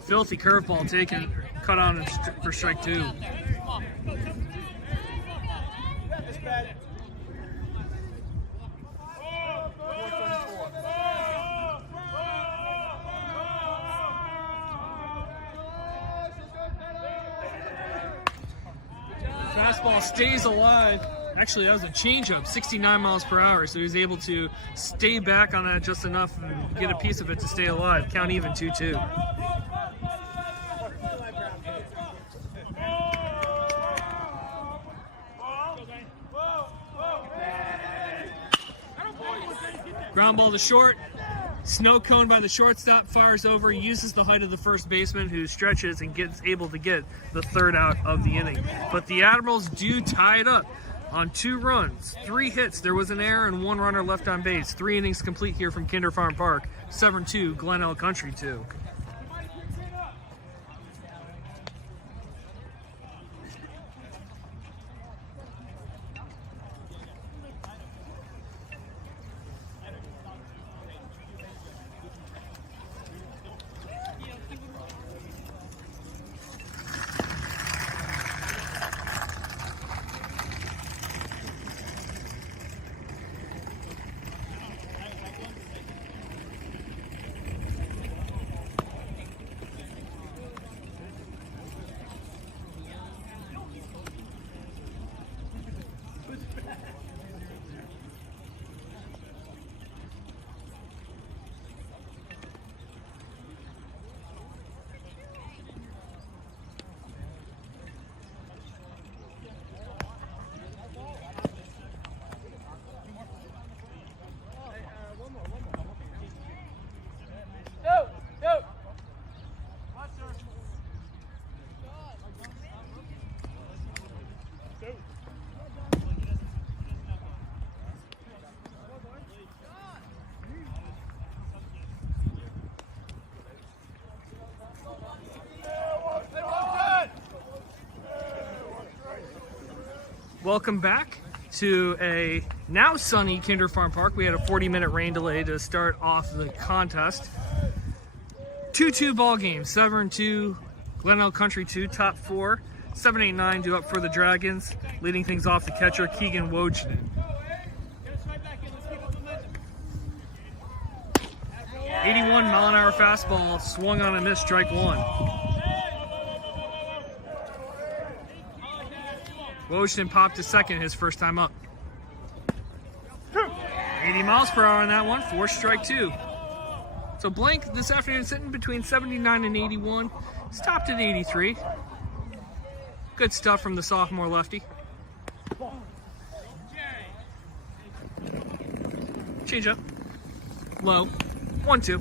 Filthy curveball taken, cut on for strike 2. Fastball stays alive. Actually, that was a changeup, 69 miles per hour, so he was able to stay back on that just enough and get a piece of it to stay alive. Count even 2-2. Ground ball to short. Snow cone by the shortstop, fires over, uses the height of the first baseman who stretches and gets able to get the 3rd out of the inning. But the Admirals do tie it up on 2 runs, 3 hits. There was an error and 1 runner left on base. 3 innings complete here from Kinder Farm Park. Severn 2, Glenelg Country 2. Welcome back to a now sunny Kinder Farm Park. We had a 40-minute rain delay to start off the contest. 2-2 ball game. Severn 2, Glenelg Country 2, top 4. 7, 8, 9 due up for the Dragons. Leading things off, the catcher, Keegan Wojden. 81-mile-an-hour fastball, swung on and missed, strike 1. Wojden popped to second his first time up. 80 miles per hour on that one, forced strike 2. So Blank this afternoon sitting between 79 and 81. Stopped at 83. Good stuff from the sophomore lefty. Change up. Low. 1-2.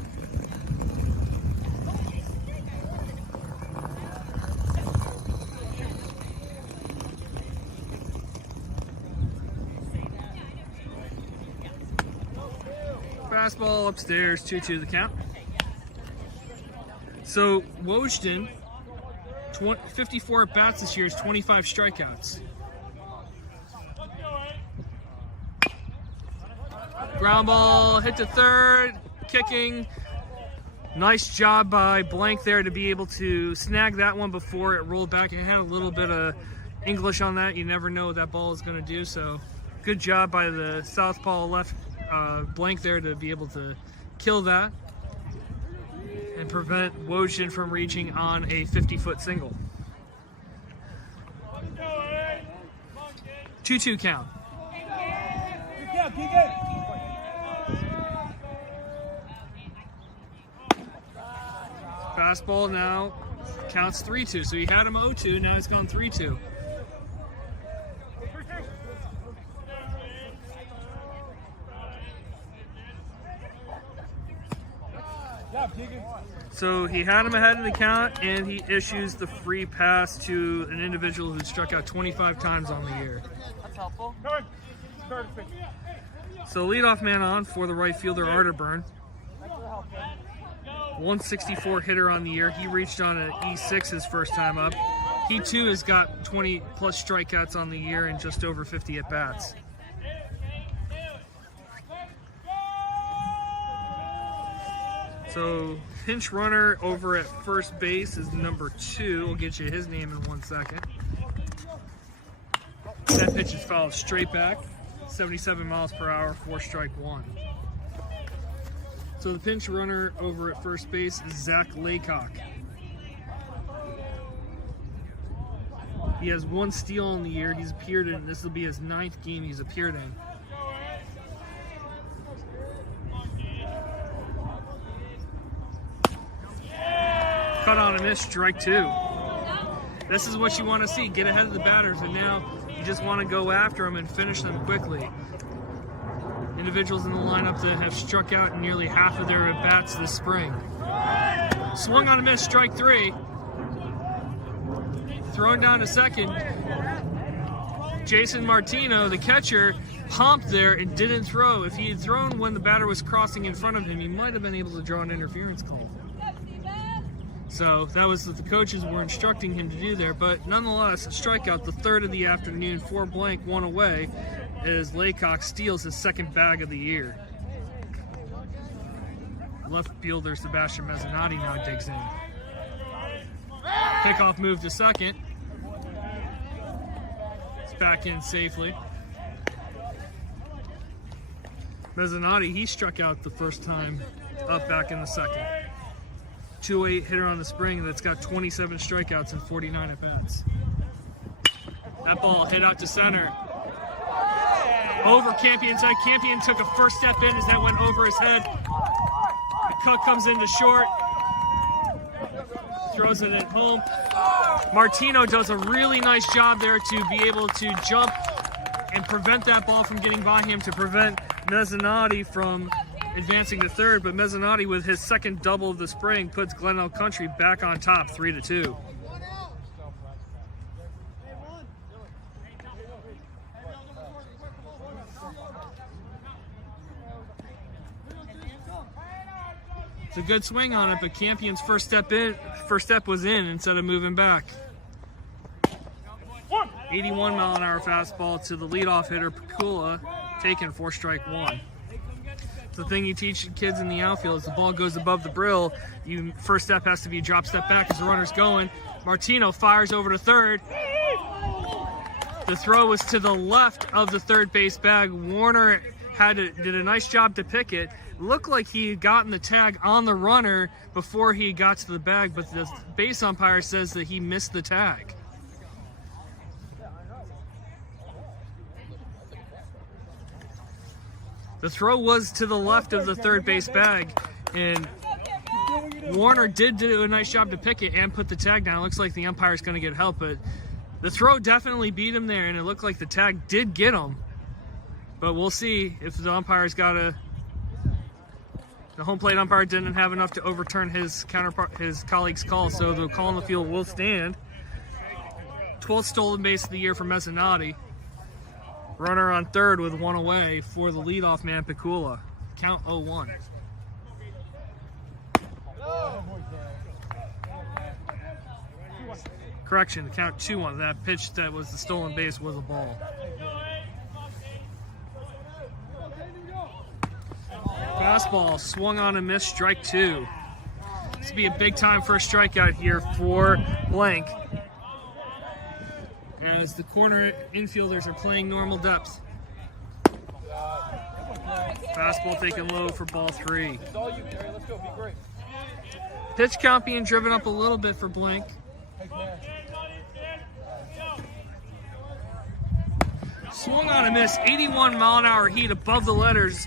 Fastball upstairs, 2-2 the count. So Wojden, 54 at bats this year, is 25 strikeouts. Ground ball, hit to third, kicking. Nice job by Blank there to be able to snag that one before it rolled back. It had a little bit of English on that. You never know what that ball is going to do. So good job by the southpaw left Blank there to be able to kill that and prevent Wojden from reaching on a 50-foot single. 2-2 count. Fastball now counts 3-2. So he had him 0-2, now he's gone 3-2. So he had him ahead of the count, and he issues the free pass to an individual who struck out 25 times on the year. That's helpful. So leadoff man on for the right fielder, Arterburn. 164 hitter on the year. He reached on an E6 his first time up. He too has got 20 plus strikeouts on the year and just over 50 at bats. So pinch runner over at first base is number 2. We'll get you his name in 1 second. That pitch is fouled straight back. 77 miles per hour, 4 strike 1. So the pinch runner over at first base is Zach Laycock. He has 1 steal on the year. He's appeared in, this will be his 9th game he's appeared in. Cut on a miss, strike 2. This is what you want to see. Get ahead of the batters, and now you just want to go after them and finish them quickly. Individuals in the lineup that have struck out in nearly half of their at-bats this spring. Swung on a miss, strike 3. Thrown down to second. Jason Martino, the catcher, pumped there and didn't throw. If he had thrown when the batter was crossing in front of him, he might have been able to draw an interference call. So that was what the coaches were instructing him to do there. But nonetheless, strikeout, the 3rd of the afternoon, 4 blank, 1 away, as Laycock steals his 2nd bag of the year. Left fielder Sebastian Mezzanotte now digs in. Kickoff move to second. It's back in safely. Mezzanotte, he struck out the first time up back in the 2nd. 2-8 hitter on the spring that's got 27 strikeouts and 49 at-bats. That ball hit out to center. Over Campion's head. Campion took a first step in as that went over his head. The cut comes into short. Throws it at home. Martino does a really nice job there to be able to jump and prevent that ball from getting by him, to prevent Mezzanotte from advancing to third. But Mezzanotte, with his 2nd double of the spring, puts Glenelg Country back on top, 3-2. It's a good swing on it, but Campion's first step was in instead of moving back. 81-mile-an-hour fastball to the leadoff hitter, Pakula, taken for strike one. The thing you teach kids in the outfield is the ball goes above the brill. First step has to be drop step back as the runner's going. Martino fires over to third. The throw was to the left of the third base bag. Warner did a nice job to pick it. Looked like he had gotten the tag on the runner before he got to the bag, but the base umpire says that he missed the tag. The throw was to the left of the third base bag, and Warner did do a nice job to pick it and put the tag down. It looks like the umpire's going to get help, but the throw definitely beat him there, and it looked like the tag did get him. But we'll see if the umpire's got a... The home plate umpire didn't have enough to overturn his colleague's call, so the call on the field will stand. 12th stolen base of the year for Mezzanotte. Runner on third with one away for the leadoff man, Pakula. Count 0-1. Correction, count 2-1. That pitch that was the stolen base was a ball. Fastball swung on and missed, strike two. This would be a big time for a strikeout here for Blank, as the corner infielders are playing normal depth. Fastball taken low for ball three. Pitch count being driven up a little bit for Blank. Swung on and missed, 81-mile-an-hour heat above the letters.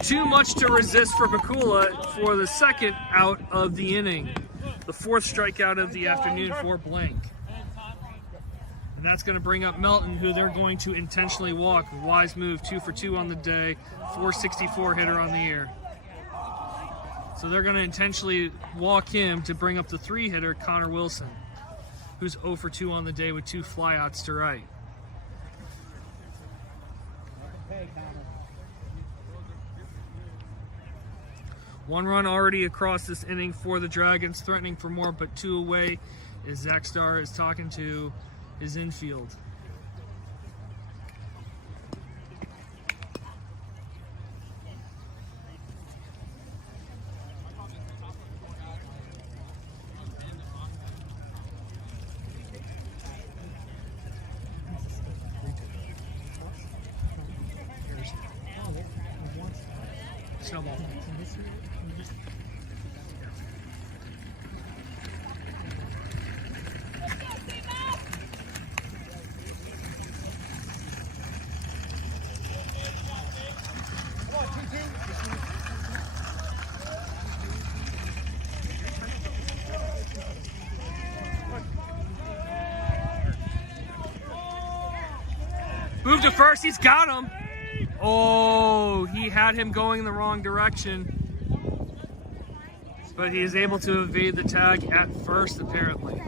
Too much to resist for Pakula for the second out of the inning. The fourth strikeout of the afternoon for Blank. And that's going to bring up Melton, who they're going to intentionally walk. Wise move, 2 for 2 on the day, 464 hitter on the year. So they're going to intentionally walk him to bring up the 3 hitter, Connor Wilson, who's 0 for 2 on the day with 2 flyouts to right. One run already across this inning for the Dragons, threatening for more, but 2 away as Zach Starr is talking to his infield. Snowball. Move to first, he's got him. Oh, he had him going the wrong direction. But he is able to evade the tag at first, apparently.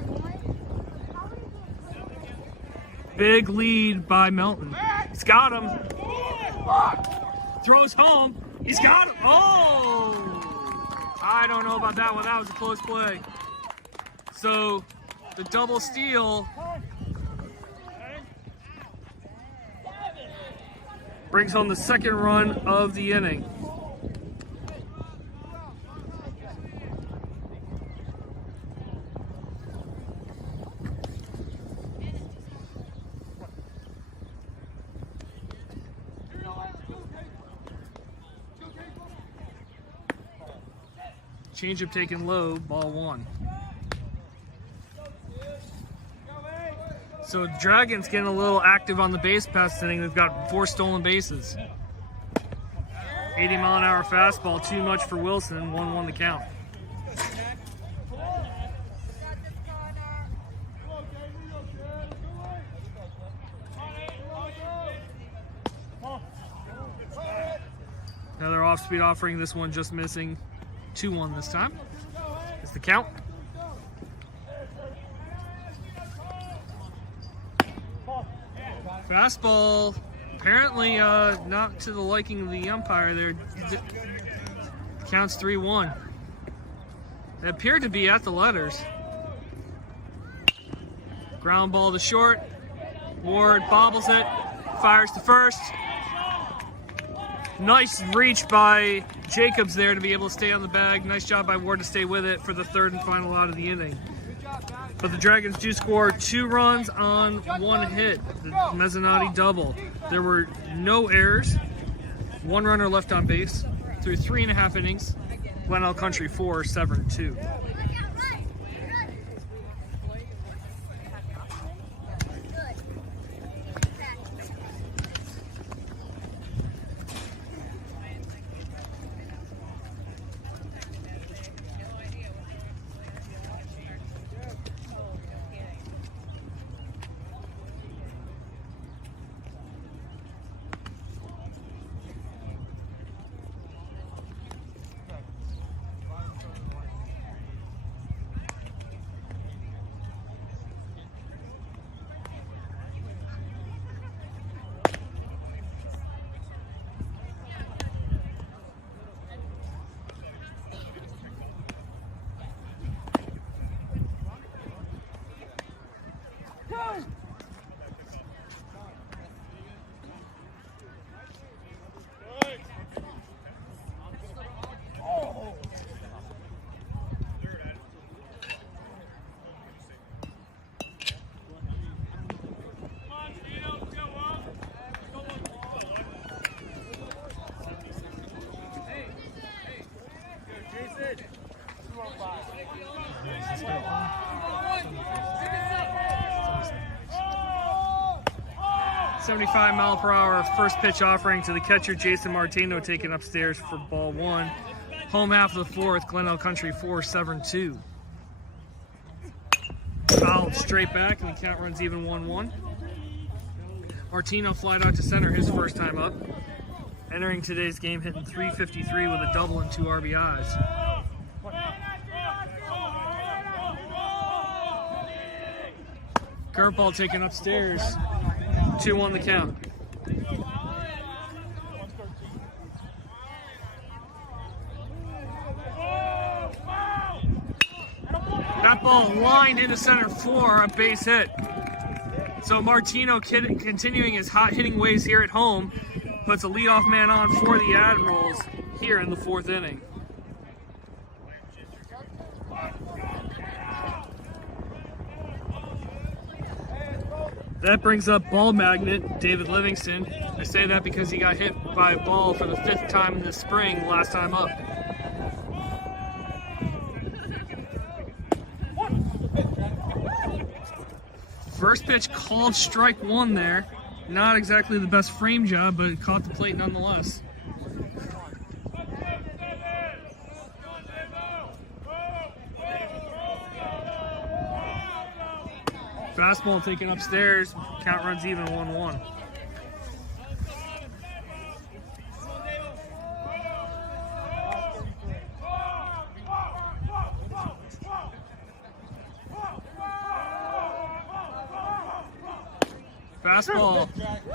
Big lead by Melton. He's got him. Throws home. He's got him. Oh! I don't know about that one. That was a close play. So, the double steal brings home the second run of the inning. Changeup taken low, ball 1. So Dragons getting a little active on the base pass inning. They've got 4 stolen bases. 80-mile-an-hour fastball, too much for Wilson. 1-1 the count. Another off-speed offering. This one just missing. 2-1 this time. Is the count. Fastball, apparently not to the liking of the umpire there. Counts 3-1. It appeared to be at the letters. Ground ball to short. Ward bobbles it, fires to first. Nice reach by Jacobs there to be able to stay on the bag. Nice job by Ward to stay with it for the third and final out of the inning. But the Dragons do score 2 runs on 1 hit, the Mezzanotte double. There were no errors, 1 runner left on base through 3.5 innings. Glenelg Country 4, Severn 2. .75-mile-per-hour first pitch offering to the catcher Jason Martino, taken upstairs for ball 1. Home half of the 4th, Glenelg Country 4, Severn 2. Fouled straight back, and the count runs even 1-1. Martino flied out to center his first time up. Entering today's game, hitting .353 with a double and 2 RBIs. Curveball taken upstairs. 2-1 the count. That ball lined into center for a base hit. So Martino continuing his hot hitting ways here at home, puts a leadoff man on for the Admirals here in the 4th inning. That brings up ball magnet David Livingston. I say that because he got hit by a ball for the 5th time in the spring, last time up. First pitch called strike 1 there. Not exactly the best frame job, but it caught the plate nonetheless. Fastball taken upstairs, count runs even 1-1. Fastball,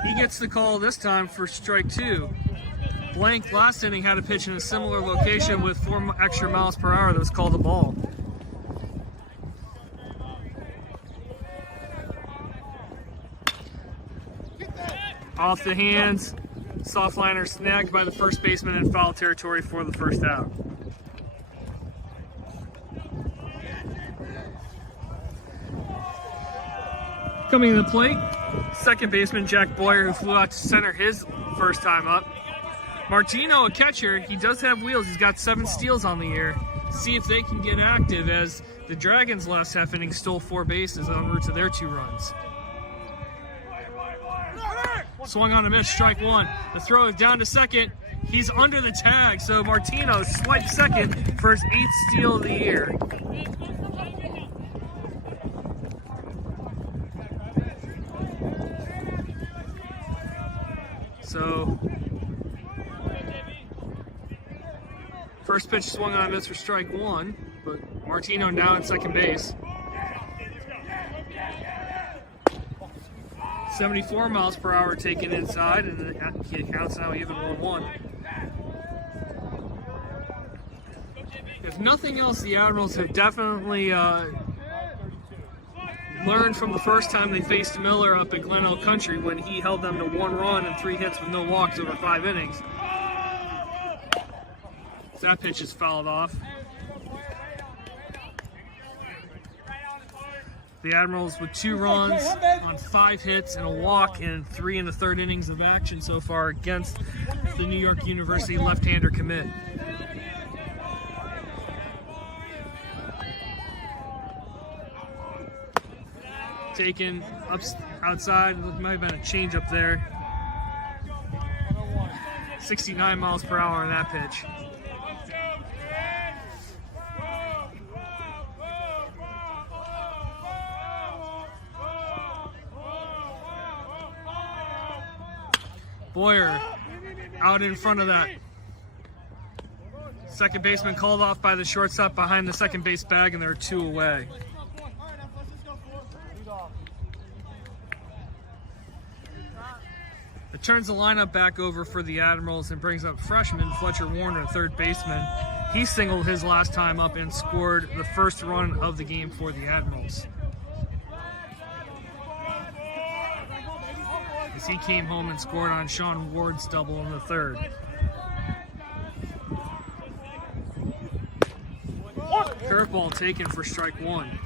he gets the call this time for strike 2. Blank last inning had a pitch in a similar location with 4 extra miles per hour that was called a ball. Off the hands, soft liner snagged by the first baseman in foul territory for the first out. Coming to the plate, second baseman Jack Boyer, who flew out to center his first time up. Martino, a catcher, he does have wheels. He's got 7 steals on the year. See if they can get active, as the Dragons last half inning stole 4 bases en route to their 2 runs. Swung on a miss, strike 1. The throw is down to second. He's under the tag, so Martino swipes second for his 8th steal of the year. So, first pitch swung on a miss for strike 1, but Martino now at second base. 74 miles per hour taken inside, and the count's now even 1-1. If nothing else, the Admirals have definitely learned from the first time they faced Miller up at Glenelg Country when he held them to 1 run and 3 hits with no walks over 5 innings. That pitch is fouled off. The Admirals with 2 runs on 5 hits and a walk and 3 in the 3rd innings of action so far against the New York University left-hander commit. Taken up outside, might have been a change up there. 69 miles per hour on that pitch. Boyer out in front of that. Second baseman called off by the shortstop behind the second base bag, and they're 2 away. It turns the lineup back over for the Admirals and brings up freshman Fletcher Warner, third baseman. He singled his last time up and scored the first run of the game for the Admirals. As he came home and scored on Sean Ward's double in the 3rd. Curveball taken for strike 1.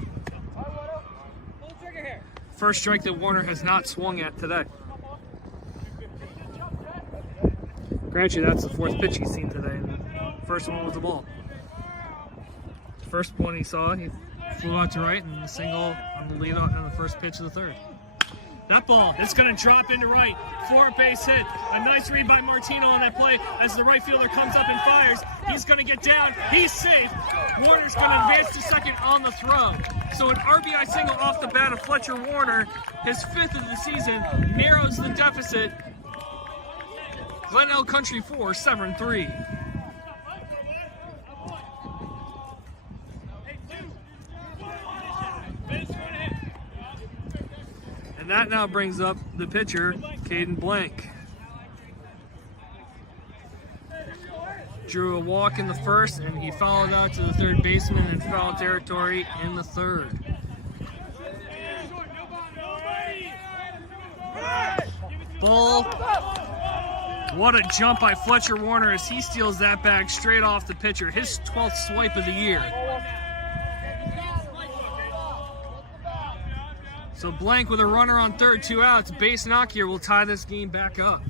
First strike that Warner has not swung at today. Granted, that's the 4th pitch he's seen today, and the first one was a ball. The first one he saw, he flew out to right and a single on the lead on the first pitch of the 3rd. That ball, it's going to drop into right for a base hit. A nice read by Martino on that play as the right fielder comes up and fires. He's going to get down. He's safe. Warner's going to advance to second on the throw. So an RBI single off the bat of Fletcher Warner, his 5th of the season, narrows the deficit. Glenelg Country 4, Severn 3. And that now brings up the pitcher, Caden Blank. Drew a walk in the 1st, and he fouled out to the 3rd baseman in foul territory in the 3rd. Ball. What a jump by Fletcher Warner as he steals that bag straight off the pitcher. His 12th swipe of the year. So Blank with a runner on 3rd, 2 outs. Base knock here will tie this game back up.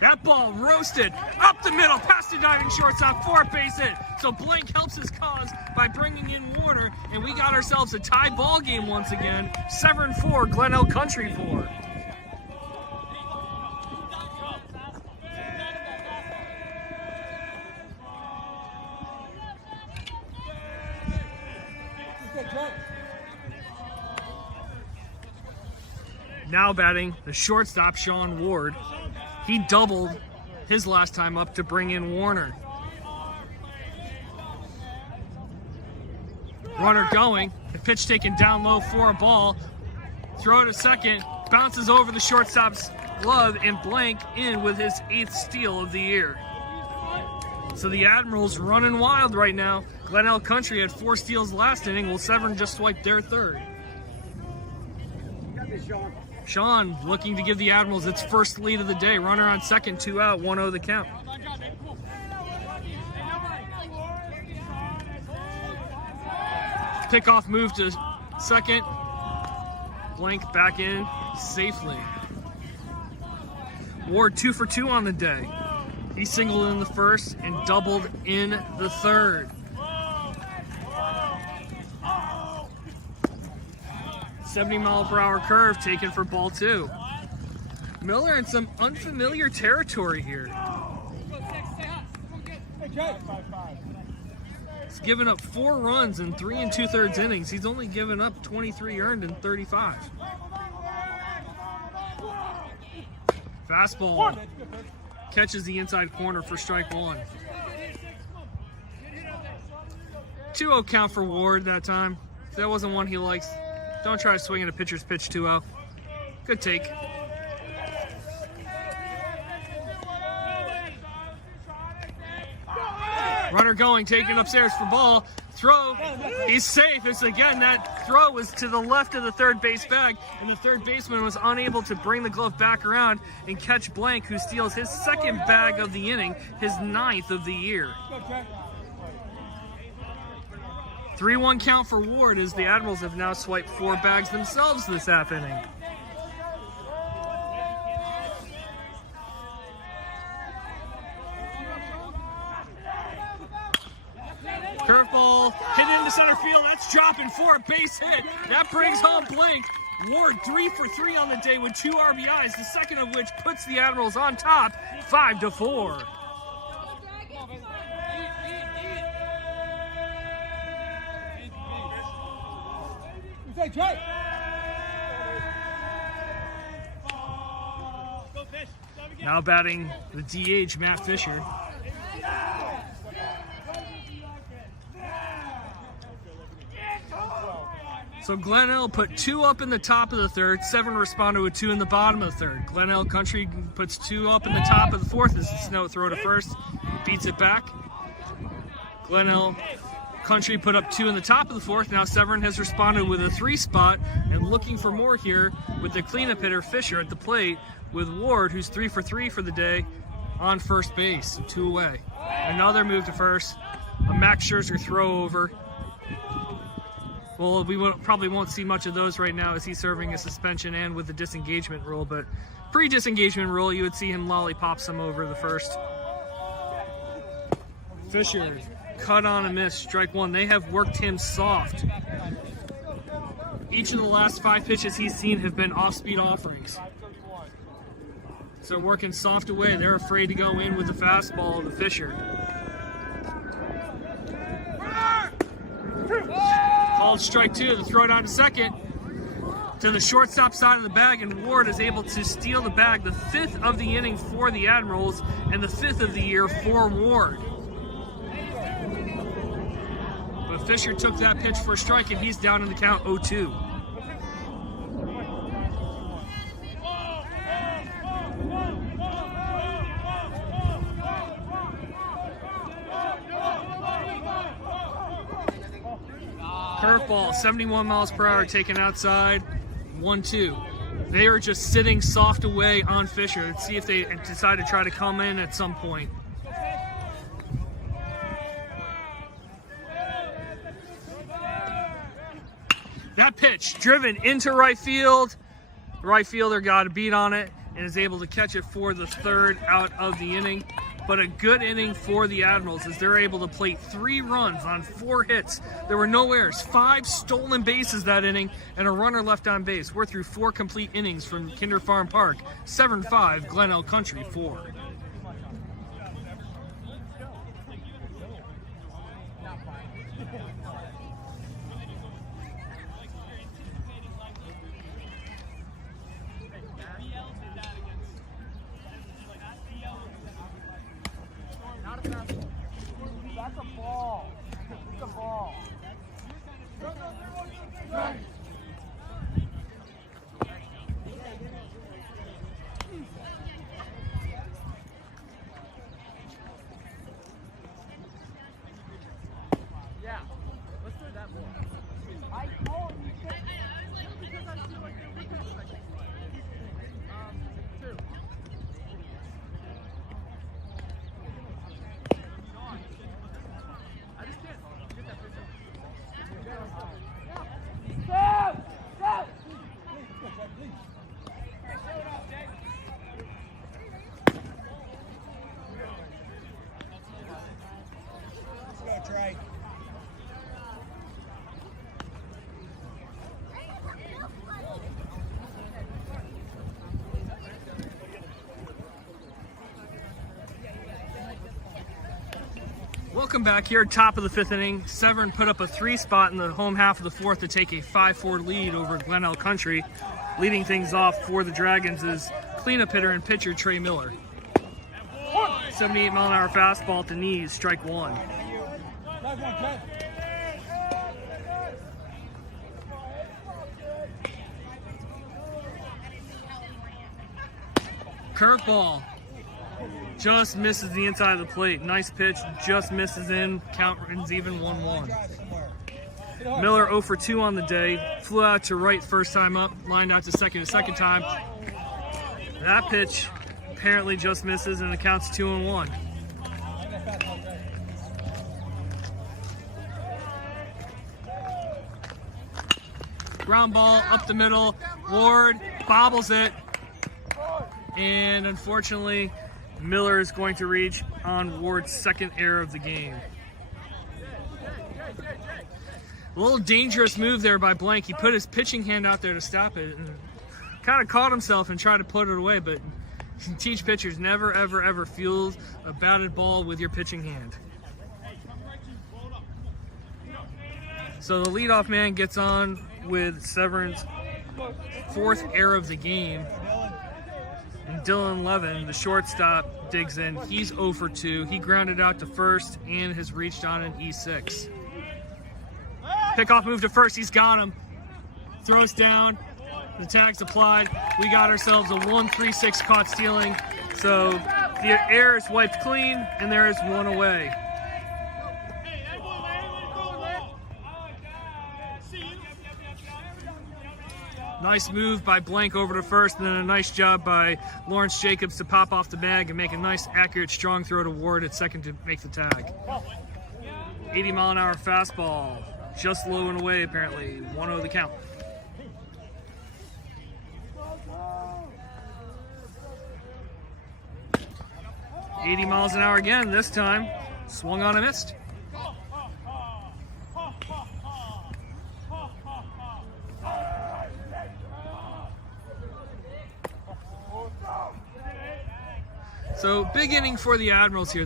That ball roasted up the middle, past the diving shortstop for a base hit. So Blank helps his cause by bringing in Warner, and we got ourselves a tie ball game once again. Severn 4, Glenelg Country 4. Now batting the shortstop, Sean Ward. He doubled his last time up to bring in Warner. Runner going, the pitch taken down low for a ball. Throw to second, bounces over the shortstop's glove, and Blank in with his 8th steal of the year. So the Admirals running wild right now. Glenelg Country had 4 steals last inning, while Severn just swiped their 3rd. Sean looking to give the Admirals its first lead of the day. Runner on second, 2 out, 1-0 the count. Pickoff move to second. Blank back in safely. Ward 2 for 2 on the day. He singled in the 1st and doubled in the 3rd. .70-mile-per-hour curve taken for ball 2. Miller in some unfamiliar territory here. He's given up 4 runs in 3 2/3 innings. He's only given up 23 earned in 35. Fastball catches the inside corner for strike 1. 2-0 count for Ward that time. If that wasn't one he likes, don't try to swing at a pitcher's pitch 2-0. Good take. Runner going, taken upstairs for ball. Throw, he's safe. It's again, that throw was to the left of the third base bag, and the third baseman was unable to bring the glove back around and catch Blank, who steals his second bag of the inning, his 9th of the year. 3-1 count for Ward as the Admirals have now swiped 4 bags themselves this half inning. Curveball, hit into center field, that's dropping for a base hit. That brings home Blank. Ward 3 for 3 on the day with 2 RBIs, the second of which puts the Admirals on top, 5-4. Now batting the DH, Matt Fisher. So Glenelg put 2 up in the top of the third. Severn responded with 2 in the bottom of the third. Glenelg Country puts 2 up in the top of the fourth as the Snow throw to first, beats it back. Glenelg Country put up 2 in the top of the fourth. Now Severn has responded with a 3 spot and looking for more here with the cleanup hitter Fisher at the plate with Ward, who's 3 for 3 for the day on first base, 2 away. Another move to first, a Max Scherzer throw over. Well, we probably won't see much of those right now as he's serving a suspension and with the disengagement rule, but pre-disengagement rule, you would see him lollipop some over the first. Fisher, cut on a miss, strike 1. They have worked him soft. Each of the last 5 pitches he's seen have been off-speed offerings. So working soft away, they're afraid to go in with the fastball of the Fisher. Called strike 2, the throw down to second to the shortstop side of the bag, and Ward is able to steal the bag, the 5th of the inning for the Admirals and the 5th of the year for Ward. But Fisher took that pitch for a strike, and he's down in the count 0-2. Curveball, 71 miles per hour taken outside, 1-2. They are just sitting soft away on Fisher. Let's see if they decide to try to come in at some point. That pitch driven into right field. The right fielder got a beat on it and is able to catch it for the 3rd out of the inning. But a good inning for the Admirals as they're able to plate 3 runs on 4 hits. There were no errors, 5 stolen bases that inning, and a runner left on base. We're through 4 complete innings from Kinder Farm Park. Severn 5, Glenelg Country 4. That's a ball. It's a ball. Yeah, let's do that more. I call you because I feel like they're weakness. 2. I just can't get that first one. Stop! Stop! Let's go, Trey. Welcome back here, top of the 5th inning. Severn put up a 3 spot in the home half of the 4th to take a 5-4 lead over Glenelg Country. Leading things off for the Dragons is cleanup hitter and pitcher Trey Miller. 78-mile-an-hour fastball at the knees, strike 1. Curveball. Just misses the inside of the plate. Nice pitch, just misses in. Count runs even 1-1. Miller 0 for 2 on the day. Flew out to right first time up, lined out to second a second time. That pitch apparently just misses, and it counts 2-1. Ground ball up the middle. Ward bobbles it. And unfortunately, Miller is going to reach on Ward's second error of the game. A little dangerous move there by Blank. He put his pitching hand out there to stop it and kind of caught himself and tried to put it away, but teach pitchers never, ever, ever field a batted ball with your pitching hand. So the leadoff man gets on with Severn's fourth error of the game. And Dylan Levin, the shortstop, digs in. He's 0 for 2. He grounded out to first and has reached on an E6. Pickoff move to first. He's got him. Throws down. The tag's applied. We got ourselves a 1-3-6 caught stealing. So the error is wiped clean, and there is one away. Nice move by Blank over to first, and then a nice job by Lawrence Jacobs to pop off the bag and make a nice, accurate, strong throw to Ward at second to make the tag. 80-mile-an-hour fastball, just low and away apparently. 1-0 the count. $80 miles an hour again this time. Swung on and missed. So big inning for the Admirals here.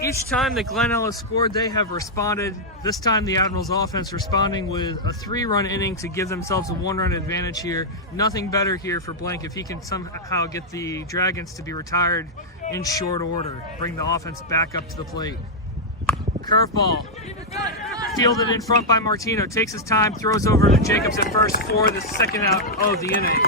Each time that Glenelg has scored, they have responded. This time the Admirals offense responding with a 3-run inning to give themselves a 1-run advantage here. Nothing better here for Blank if he can somehow get the Dragons to be retired in short order. Bring the offense back up to the plate. Curveball. Fielded in front by Martino. Takes his time, throws over to Jacobs at first for the second out of the inning.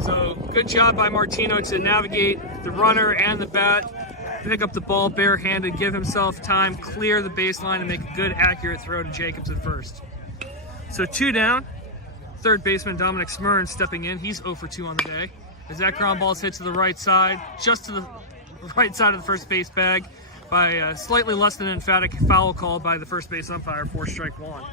So good job by Martino to navigate the runner and the bat, pick up the ball barehanded, give himself time, clear the baseline, and make a good, accurate throw to Jacobs at first. So 2 down. Third baseman Dominic Smyrn stepping in. He's 0 for 2 on the day. As that ground ball is hit to the right side, just to the right side of the first base bag by a slightly less than emphatic foul call by the first base umpire for strike 1.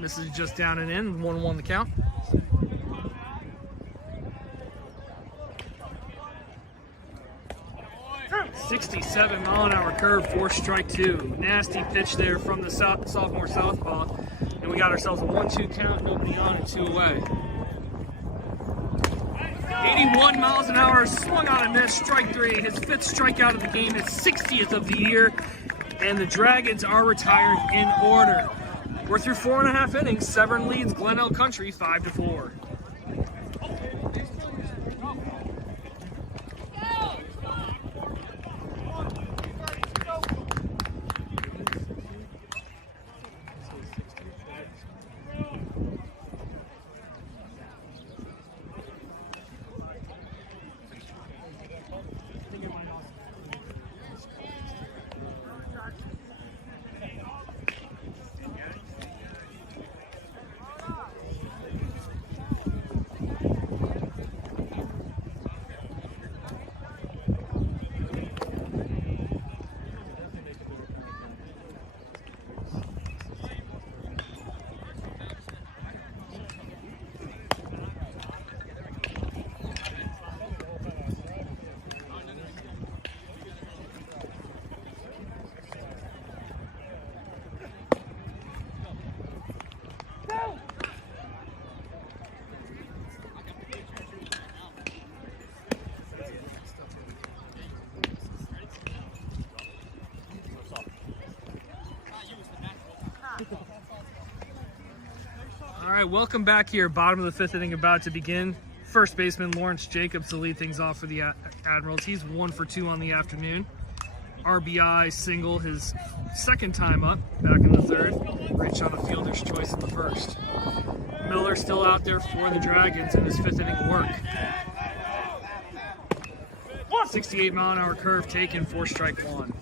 This is just down and in, 1-1 the count. $67-mile-an-hour curve for strike 2. Nasty pitch there from the sophomore southpaw, and we got ourselves a 1-2 count. Nobody on and 2 away. 81 miles an hour, swung on and missed. Strike 3. His 5th strikeout of the game, his 60th of the year, and the Dragons are retired in order. We're through 4.5 innings. Severn leads Glenelg Country 5-4. All right, welcome back here. Bottom of the 5th inning about to begin. First baseman Lawrence Jacobs to lead things off for the Admirals. He's 1 for 2 on the afternoon. RBI single his second time up, back in the third. Reached on a fielder's choice in the first. Miller still out there for the Dragons in his 5th inning work. 68-mile-an-hour curve taken for strike 1.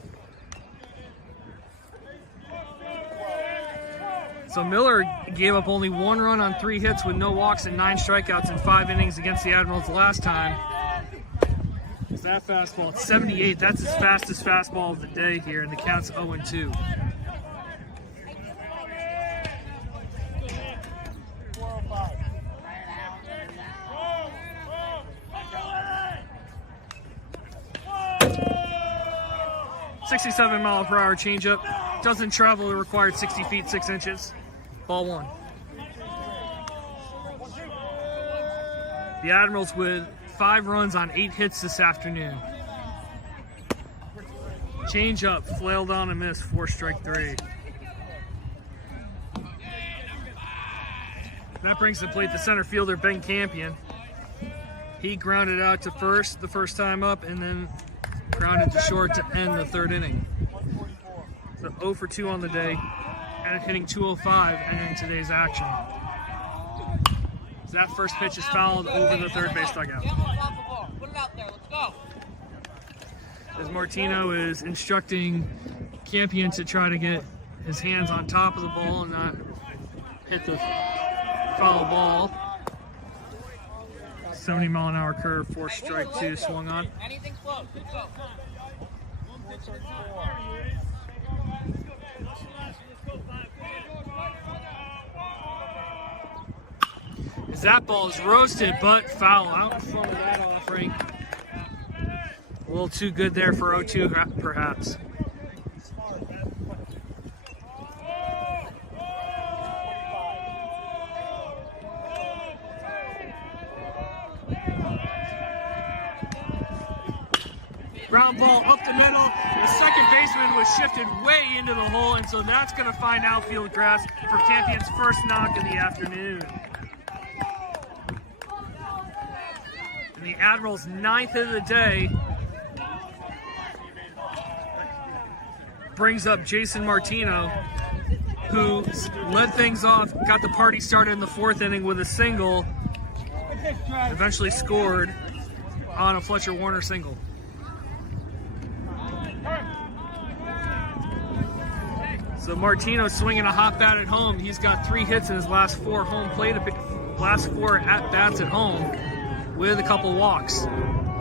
So Miller gave up only 1 run on 3 hits with no walks and 9 strikeouts in 5 innings against the Admirals last time. Is that fastball? It's 78. That's his fastest fastball of the day here, and the count's 0-2. .67-mile-per-hour changeup. Doesn't travel the required 60 feet 6 inches. Ball 1. The Admirals with 5 runs on 8 hits this afternoon. Changeup, flailed on and missed for strike 3. That brings to plate the center fielder Ben Campion. He grounded out to first the first time up and then grounded to short to end the 3rd inning. So 0 for 2 on the day and hitting .205 ending today's action. That first pitch is fouled over the third base dugout. Put it out there. Let's go. As Martino is instructing Campion to try to get his hands on top of the ball and not hit the foul ball. 70-mile-an-hour curve for strike 2 swung on. Anything close. Let's go. As that ball is roasted, but foul out in front of that offering. A little too good there for 0-2, perhaps. Ground ball up the middle. The second baseman was shifted way into the hole, and so that's going to find outfield grass for Campion's first knock of the afternoon. And the Admirals' 9th hit of the day brings up Jason Martino, who led things off, got the party started in the 4th inning with a single, eventually scored on a Fletcher Warner single. So Martino swinging a hot bat at home. He's got 3 hits in his last 4 last 4 at-bats at home with a couple walks.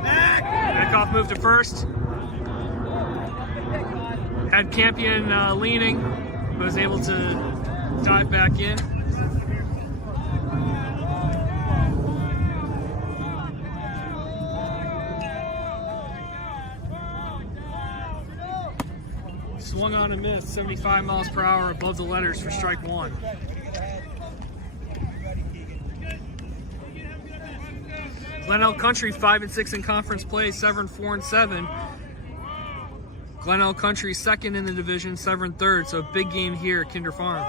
Metcalf moved to first. Had Campion leaning, but was able to dive back in. Swung on and missed, 75 miles per hour above the letters for strike 1. Glenelg Country 5-6 in conference play, Severn 4-7. Glenelg Country 2nd in the division, Severn 3rd, so big game here at Kinder Farm.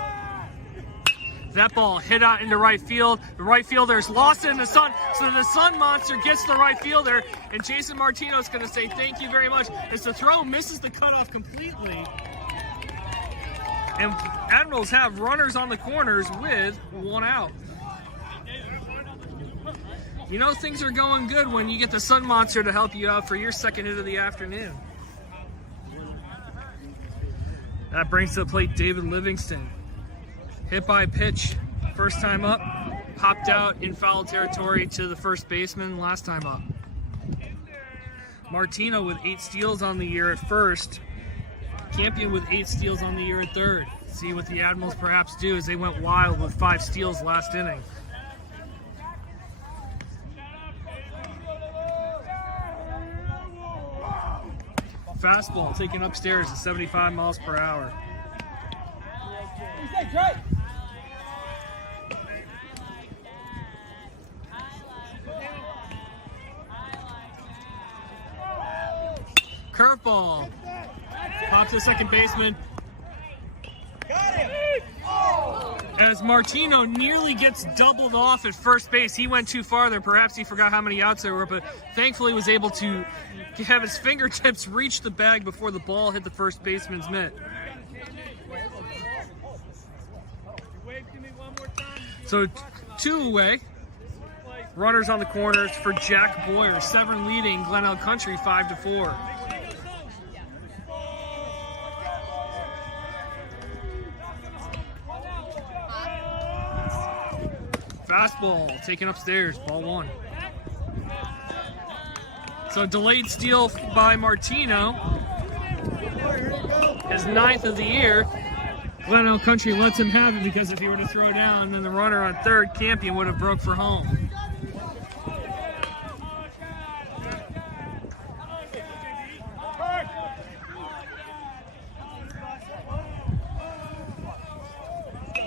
That ball hit out into right field. The right fielder's lost in the sun, so the sun monster gets the right fielder, and Jason Martino's going to say thank you very much as the throw misses the cutoff completely. And Admirals have runners on the corners with 1 out. You know things are going good when you get the sun monster to help you out for your 2nd hit of the afternoon. That brings to the plate David Livingston. Hit by pitch, first time up, popped out in foul territory to the first baseman last time up. Martino with 8 steals on the year at first. Campion with 8 steals on the year at third. See what the Admirals perhaps do as they went wild with 5 steals last inning. Fastball taken upstairs at 75 miles per hour. Curveball. Pop to the second baseman. Got him! as Martino nearly gets doubled off at first base. He went too far there. Perhaps he forgot how many outs there were, but thankfully was able to have his fingertips reach the bag before the ball hit the first baseman's mitt. So 2 away. Runners on the corners for Jack Boyer. Severn leading Glenelg Country 5-4. Fastball taken upstairs, ball 1. So delayed steal by Martino, his 9th of the year. Glenelg Country lets him have it because if he were to throw down, then the runner on third, Campion, would have broke for home.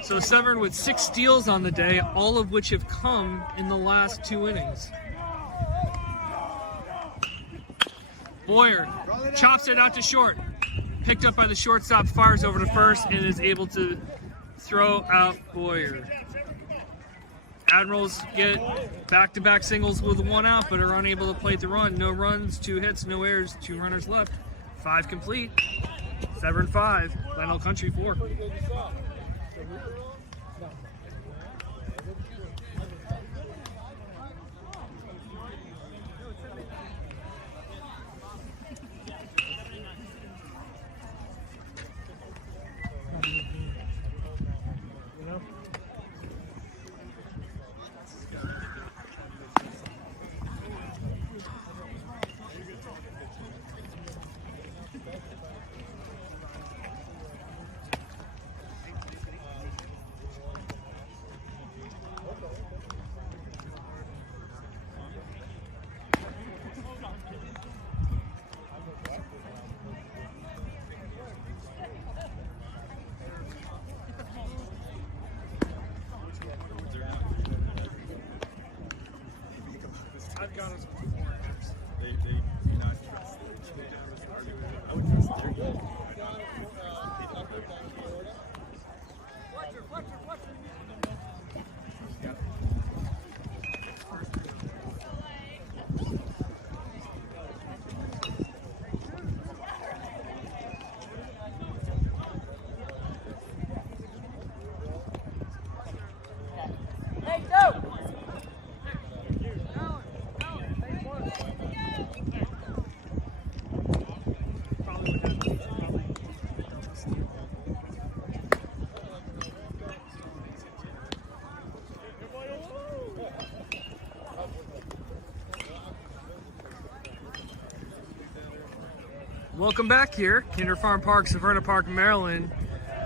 So Severn with 6 steals on the day, all of which have come in the last 2 innings. Boyer chops it out to short. Picked up by the shortstop, fires over to first, and is able to throw out Boyer. Admirals get back-to-back singles with 1 out, but are unable to plate the run. No runs, 2 hits, no errors, 2 runners left. 5 complete. Severn 5, Glenelg Country 4. Welcome back here, Kinder Farm Park, Severna Park, Maryland.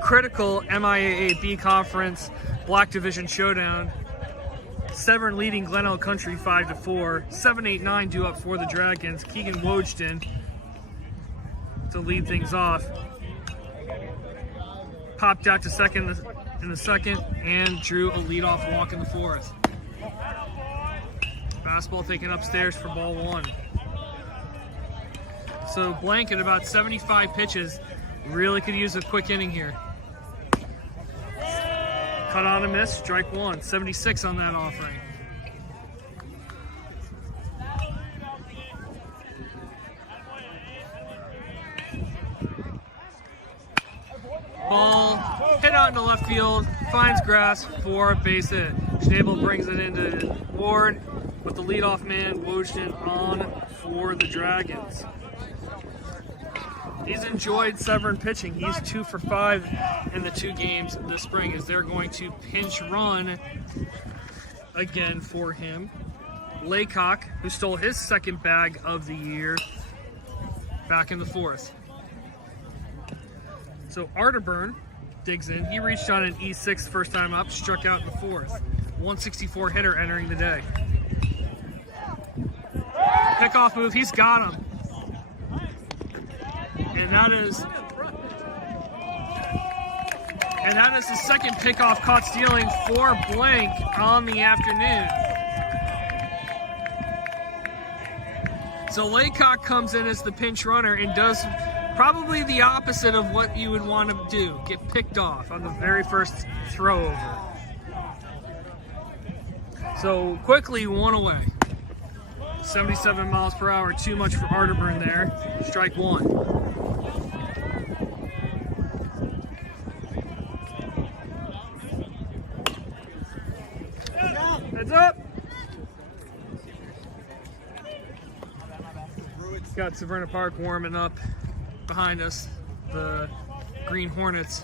Critical MIAA B Conference Black Division Showdown. Severn leading Glenelg Country 5-4. 7-8-9 due up for the Dragons. Keegan Wojden to lead things off. Popped out to second in the second and drew a leadoff walk in the 4th. Fastball taken upstairs for ball 1. So Blank at about 75 pitches really could use a quick inning here. Cut on a miss, strike 1. 76 on that offering. Ball hit out into left field, finds grass for a base hit. Schnabel brings it into Ward with the leadoff man, Wojden, on for the Dragons. He's enjoyed Severn pitching. He's 2 for 5 in the 2 games this spring as they're going to pinch run again for him. Laycock, who stole his 2nd bag of the year, back in the 4th. So Arterburn digs in. He reached on an E6 first time up, struck out in the 4th. 164 hitter entering the day. Pickoff move, he's got him. And that is the 2nd pickoff caught stealing for Blank on the afternoon. So Laycock comes in as the pinch runner and does probably the opposite of what you would want to do? Get picked off on the very first throw over. So quickly, one away. 77 miles per hour, too much for Arterburn there. Strike one. Heads up. Got Severn Park warming up behind us. The Green Hornets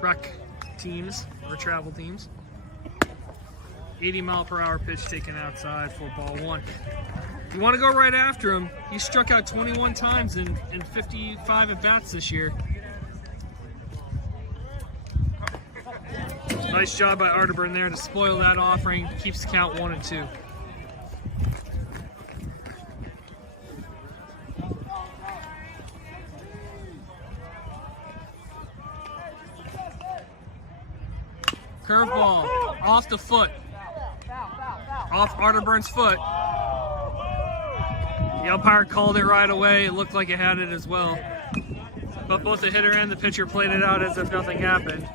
rec teams or travel teams. 80-mile-per-hour pitch taken outside for ball one. You want to go right after him. He struck out 21 times in 55 at-bats this year. Nice job by Arterburn there to spoil that offering. Keeps the count 1-2. Curveball off the foot. Off Arterburn's foot. The umpire called it right away. It looked like it had it as well. But both the hitter and the pitcher played it out as if nothing happened.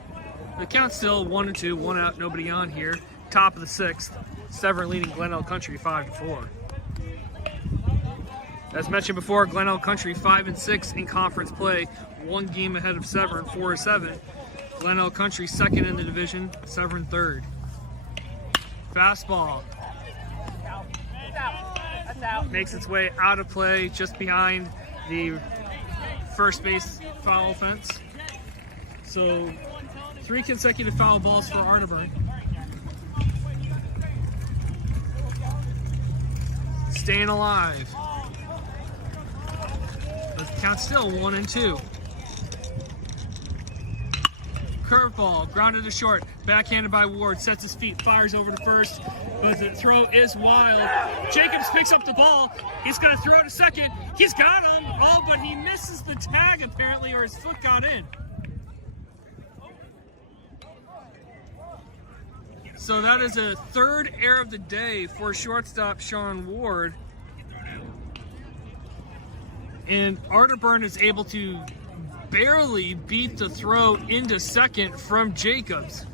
The count's still 1-2, one out, nobody on here. Top of the sixth. Severn leading Glenelg Country 5-4. As mentioned before, Glenelg Country 5-6 in conference play. One game ahead of Severn, 4-7. Glenelg Country second in the division, Severn third. Fastball. Makes its way out of play just behind the first base foul fence. So 3 consecutive foul balls for Arterburn. Staying alive. The count's still 1-2. Curveball, grounded to short, backhanded by Ward, sets his feet, fires over to first, but the throw is wild. Jacobs picks up the ball. He's going to throw to second. He's got him. Oh, but he misses the tag apparently, or his foot got in. So that is a third error of the day for shortstop Sean Ward. And Arterburn is able to barely beat the throw into second from Jacobs.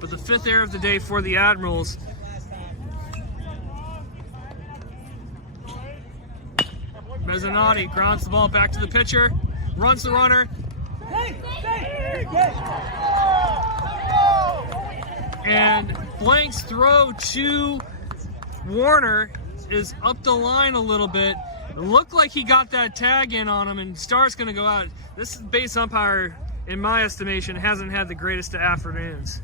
But the 5th error of the day for the Admirals. Mezzanotte grounds the ball back to the pitcher, runs the runner. And Blank's throw to Warner is up the line a little bit. It looked like he got that tag in on him, and Starr's going to go out. This base umpire, in my estimation, hasn't had the greatest of afternoons.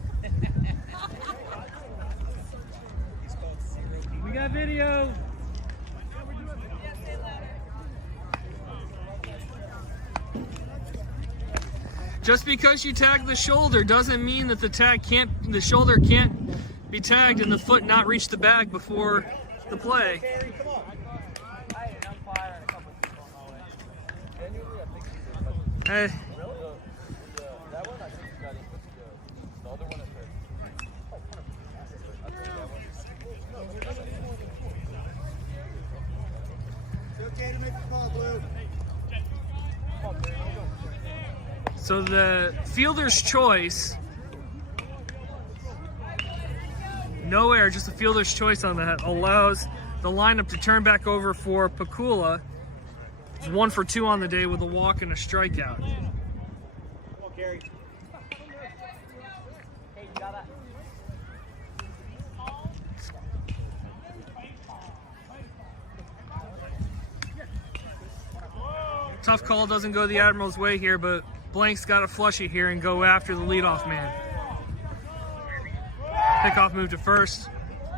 We got video. Just because you tag the shoulder doesn't mean that the shoulder can't be tagged and the foot not reach the bag before the play. Hey. So the fielder's choice, no error, just a fielder's choice on that, allows the lineup to turn back over for Pakula. He's 1 for 2 on the day with a walk and a strikeout. Tough call, doesn't go the Admiral's way here, but Blank's got to flush it here and go after the leadoff man. Pickoff move to first,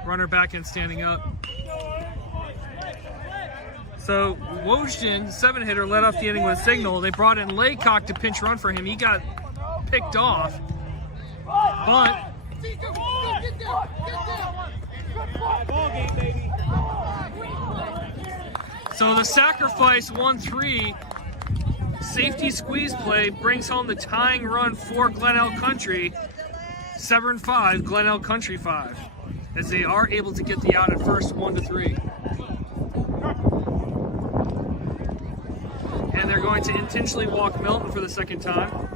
runner back in standing up. So Wojden, 7-hitter, led off the inning with a single. They brought in Laycock to pinch run for him. He got picked off. Bunt. So the sacrifice 1-3 safety squeeze play brings home the tying run for Glenelg Country. Severn 5, Glenelg Country 5, as they are able to get the out at first 1-3. and they're going to intentionally walk Milton for the second time.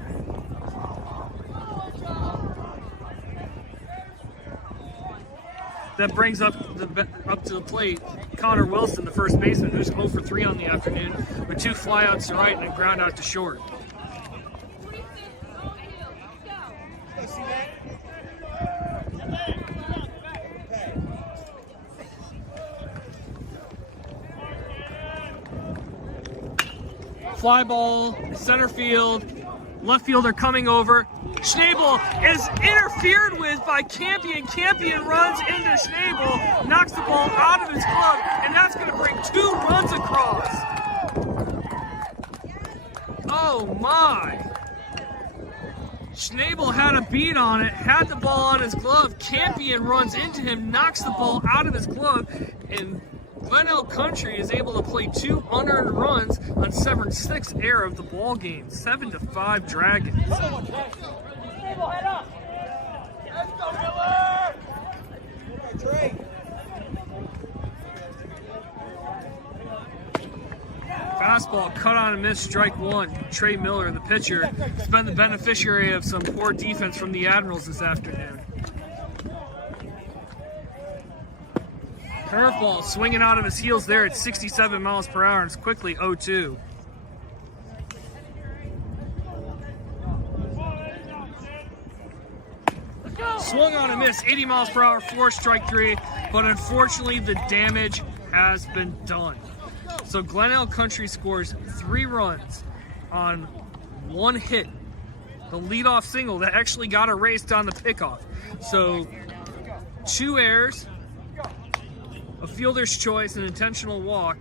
That brings up to the plate Connor Wilson, the first baseman, who's 0 for 3 on the afternoon, with 2 flyouts to right and a ground out to short. Fly ball, center field, left fielder coming over. Schnabel is interfered with by Campion. Campion runs into Schnabel, knocks the ball out of his glove, and that's going to bring 2 runs across. Oh my. Schnabel had a beat on it, had the ball on his glove. Campion runs into him, knocks the ball out of his glove, and Glenelg Country is able to play 2 unearned runs on Severn's 6th error of the ball game. 7-5 Dragons. Head up. Let's go, Miller. Trey. Fastball cut on a miss, strike 1. Trey Miller, the pitcher, has been the beneficiary of some poor defense from the Admirals this afternoon. Curveball swinging out of his heels there at 67 miles per hour, and it's quickly 0-2. Swung on a miss, 80 miles per hour, 4, strike 3, but unfortunately the damage has been done. So Glenelg Country scores 3 runs on 1 hit, the leadoff single that actually got erased on the pickoff. So 2 errors, a fielder's choice, an intentional walk,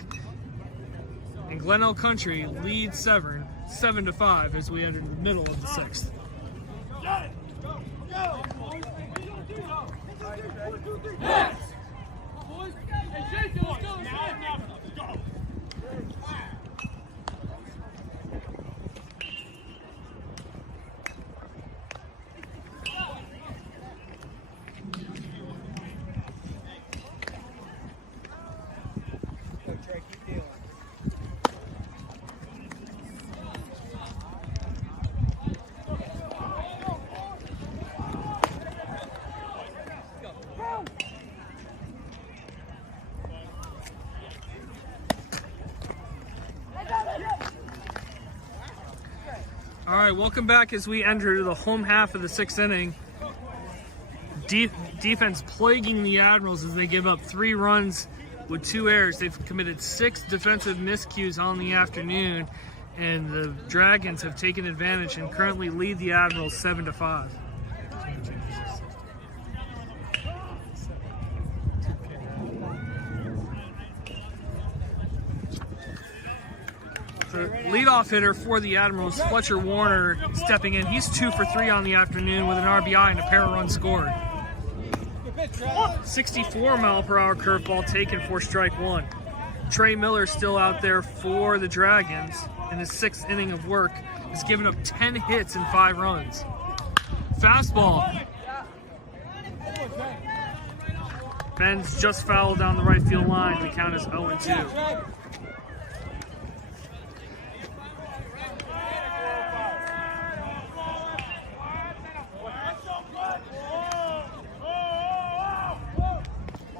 and Glenelg Country leads Severn 7-5 as we enter the middle of the 6th. Yes! Boys, hey Jason, let's go, let's go! Go, Trey, keep dealing. All right, welcome back as we enter the home half of the 6th inning. Defense plaguing the Admirals as they give up 3 runs with 2 errors. They've committed 6 defensive miscues on the afternoon, and the Dragons have taken advantage and currently lead the Admirals 7-5. The leadoff hitter for the Admirals, Fletcher Warner, stepping in. He's 2 for 3 on the afternoon with an RBI and a pair of runs scored. 64 mile per hour curveball taken for strike 1. Trey Miller still out there for the Dragons in his 6th inning of work. Has given up 10 hits and 5 runs. Fastball. Ben's just fouled down the right field line. The count is 0-2.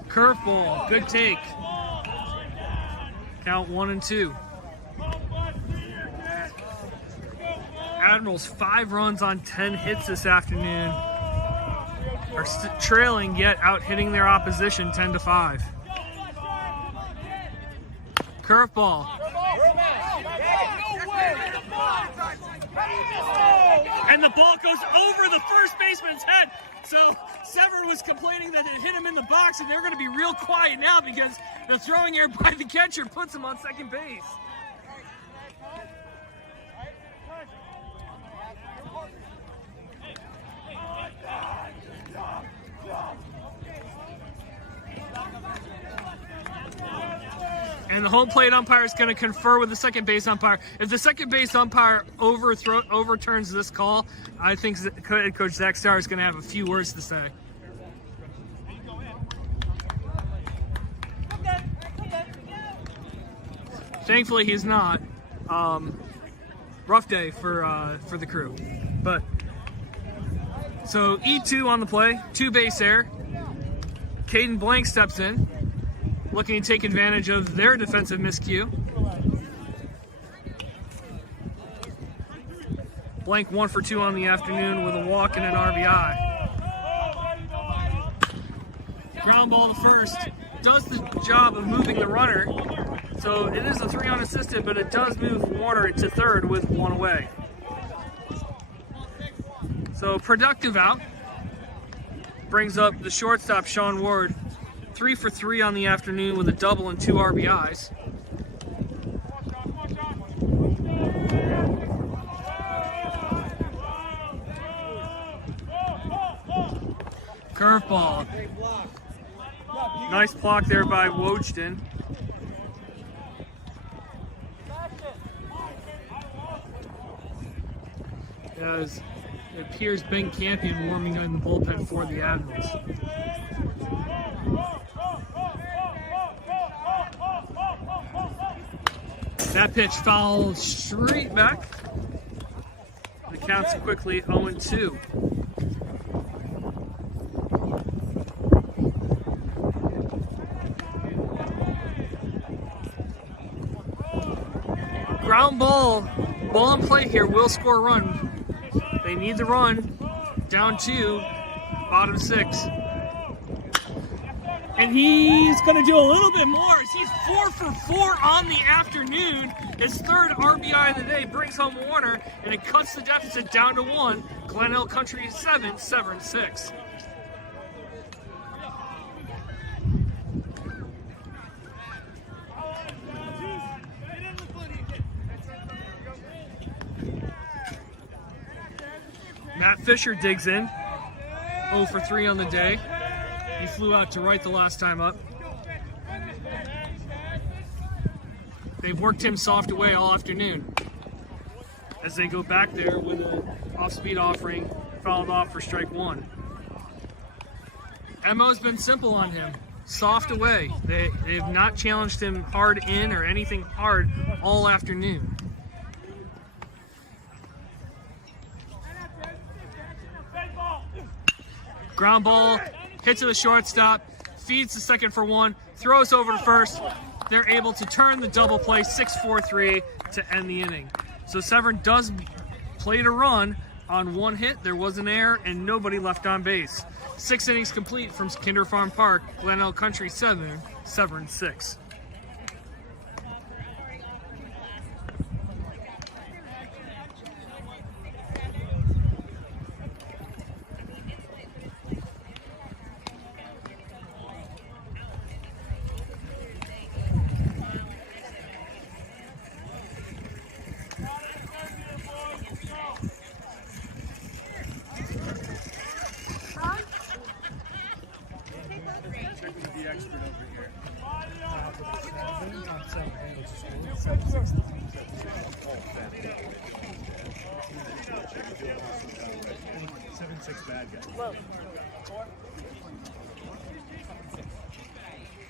Curveball, good take. Count 1-2. Admirals 5 runs on 10 hits this afternoon. Are trailing, yet out hitting their opposition 10-5. Curveball. And the ball goes over the first baseman's head. So Severn was complaining that it hit him in the box, and they're going to be real quiet now because the throwing error by the catcher puts him on second base. And the home plate umpire is going to confer with the second base umpire. If the second base umpire overturns this call, I think Coach Zach Starr is going to have a few words to say. Thankfully, he's not. rough day for the crew. But so E2 on the play, 2 base air. Caden Blank steps in, looking to take advantage of their defensive miscue. Blank 1 for 2 on the afternoon with a walk and an RBI. Ground ball to first. Does the job of moving the runner. So it is a 3 unassisted, but it does move Warner to third with 1 away. So productive out. Brings up the shortstop, Sean Ward. 3 for 3 on the afternoon with a double and 2 RBIs. Curveball. Nice block there by Wojden. As it appears Ben Campion warming up in the bullpen for the Admirals. That pitch fouled straight back. The count's quickly 0-2. Ground ball in play here, will score a run. They need the run. Down 2, bottom 6. And he's going to do a little bit more. He's 4 for 4 on the afternoon. His 3rd RBI of the day brings home Warner, and it cuts the deficit down to 1. Glenelg Country 7, Severn 6. Matt Fisher digs in, 0 for 3 on the day. He flew out to right the last time up. They've worked him soft away all afternoon. As they go back there with an off-speed offering, fouled off for strike 1. MO's been simple on him, soft away. They've not challenged him hard in or anything hard all afternoon. Ground ball, hit to the shortstop, feeds the second for 1, throws over to first. They're able to turn the double play 6-4-3 to end the inning. So Severn does play to run on 1 hit. There was an error and nobody left on base. 6 innings complete from Kinder Farm Park. Glenelg Country 7, Severn 6.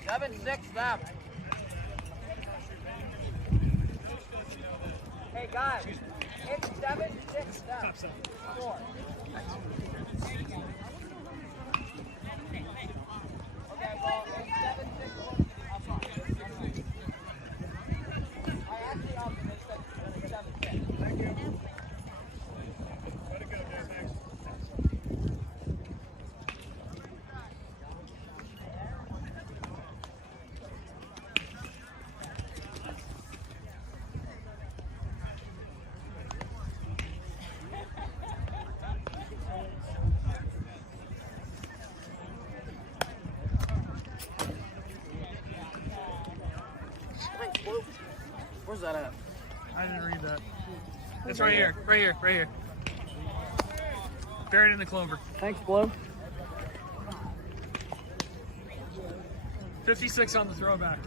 Seven, 6 left. Hey guys, it's 7, 6 left. 4. Okay, well, it's 7, 6. I actually opted it said 7, 6. Thank you. Let it go, Dan. Thanks. Where's that at? I didn't read that. It's right here, right here, right here. Buried in the clover. Thanks, Blue. 56 on the throwback.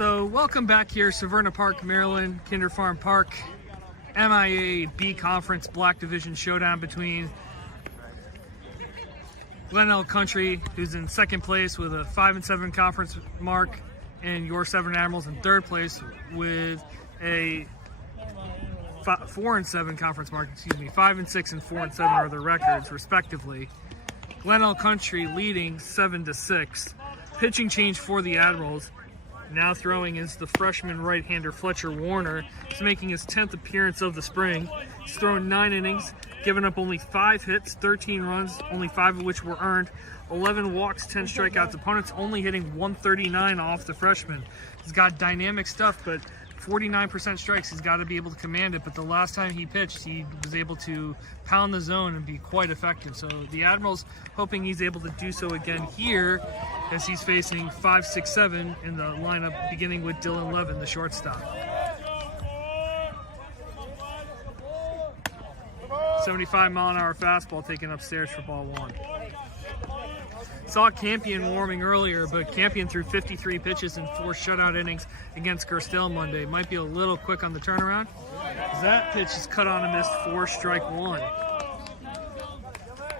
So welcome back here, Severn Park, Maryland, Kinder Farm Park, MIA B Conference Black Division showdown between Glenelg Country, who's in second place with a 5-7 conference mark, and your Severn Admirals in third place with a 4-7 conference mark. 5-6 and 4-7 are their records, respectively. Glenelg Country leading 7-6. Pitching change for the Admirals. Now throwing is the freshman right-hander Fletcher Warner. He's making his 10th appearance of the spring. He's thrown 9 innings, given up only 5 hits, 13 runs, only 5 of which were earned, 11 walks, 10 strikeouts. Opponents only hitting 139 off the freshman. He's got dynamic stuff, but 49% strikes. He's got to be able to command it, but the last time he pitched, he was able to pound the zone and be quite effective. So the Admirals hoping he's able to do so again here as he's facing 5, 6, 7 in the lineup, beginning with Dylan Levin, the shortstop. 75-mile-an-hour fastball taken upstairs for ball 1. Saw Campion warming earlier, but Campion threw 53 pitches in 4 shutout innings against Gersdale Monday. Might be a little quick on the turnaround. That pitch is cut on and missed, 4 strike 1.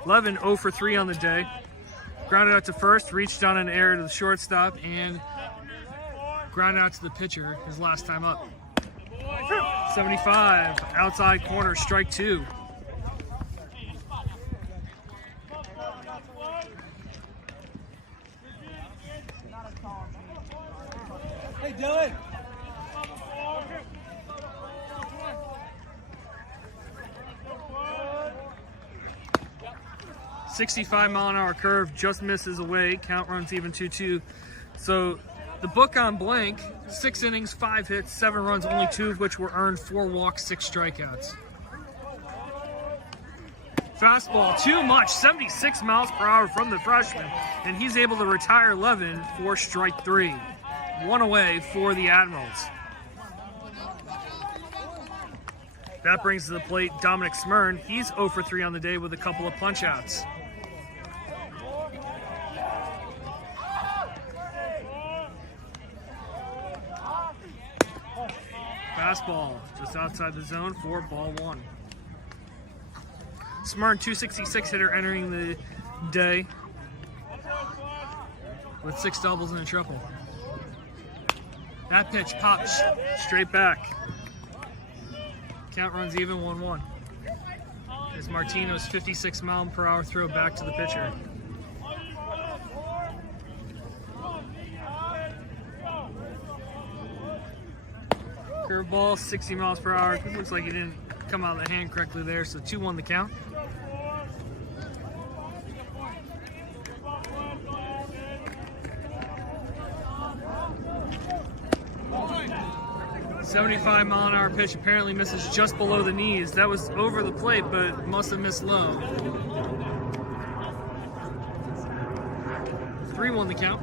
Levin 0 for 3 on the day. Grounded out to first, reached down an error to the shortstop, and grounded out to the pitcher his last time up. 75, outside corner, strike 2. Hey, Dylan. 65-mile-an-hour curve just misses away. Count runs even 2-2. So the book on blank, 6 innings, 5 hits, 7 runs, only 2 of which were earned, 4 walks, 6 strikeouts. Fastball too much, 76 miles per hour from the freshman, and he's able to retire Levin for strike 3. 1 away for the Admirals. That brings to the plate Dominic Smyrn. He's 0 for 3 on the day with a couple of punch-outs. Fastball just outside the zone for ball 1. Smyrn, 266 hitter entering the day with 6 doubles and a triple. That pitch pops straight back. Count runs even, 1-1. As Martino's 56-mile-per-hour throw back to the pitcher. Curveball, 60 miles per hour. Looks like he didn't come out of the hand correctly there, so 2-1 the count. $75-mile-an-hour pitch apparently misses just below the knees. That was over the plate, but must have missed low. 3-1 the count.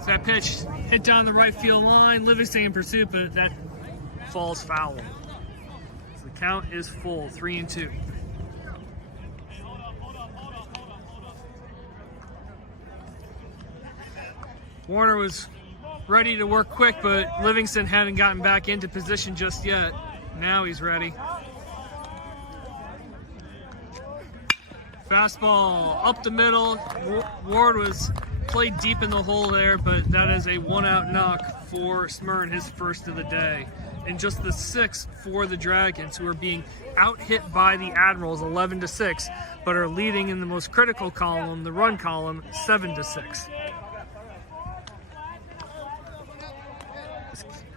So that pitch hit down the right field line. Livingston in pursuit, but that falls foul. So the count is full, 3-2. Warner was ready to work quick, but Livingston hadn't gotten back into position just yet. Now he's ready. Fastball up the middle. Ward was played deep in the hole there, but that is a 1-out knock for Smyrn, his first of the day. And just the 6th for the Dragons, who are being out-hit by the Admirals 11-6, but are leading in the most critical column, the run column, 7-6.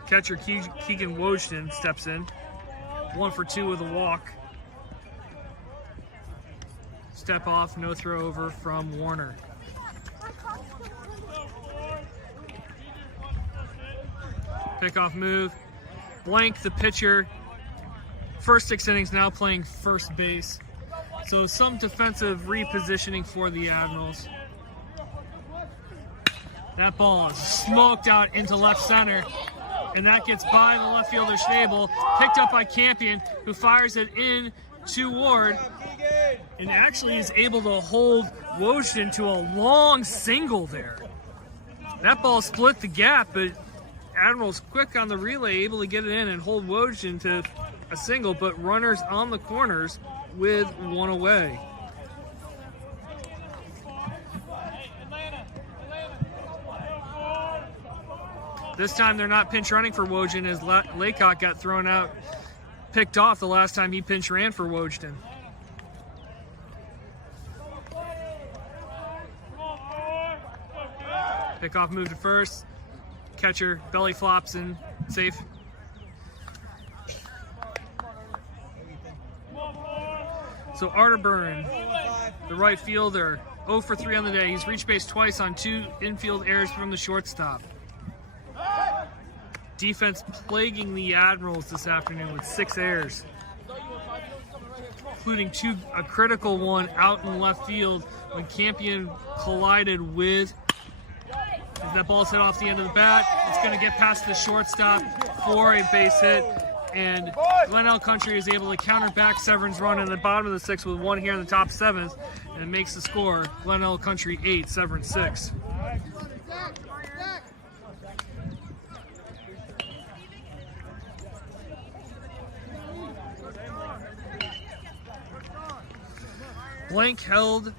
Catcher Keegan Wojden steps in. 1 for 2 with a walk. Step off, no throw over from Warner. Pickoff move. Blank, the pitcher. First 6 innings now playing first base. So some defensive repositioning for the Admirals. That ball is smoked out into left center. And that gets by the left fielder Schnabel, picked up by Campion, who fires it in to Ward. and actually is able to hold Wojden to a long single there. That ball split the gap, but Admiral's quick on the relay, able to get it in and hold Wojden to a single, but runners on the corners with one away. This time they're not pinch running for Wojden, as Laycock got thrown out, picked off the last time he pinch ran for Wojden. Pickoff move to first. Catcher belly flops in, safe. So Arterburn, the right fielder, 0 for 3 on the day. He's reached base twice on 2 infield errors from the shortstop. Defense plaguing the Admirals this afternoon with 6 errors, including a critical one out in left field when Campion collided with. As that ball's hit off the end of the bat, it's going to get past the shortstop for a base hit, and Glenelg Country is able to counter back Severn's run in the bottom of the 6th with 1 here in the top 7th, and it makes the score Glenelg Country 8, Severn 6. Blank held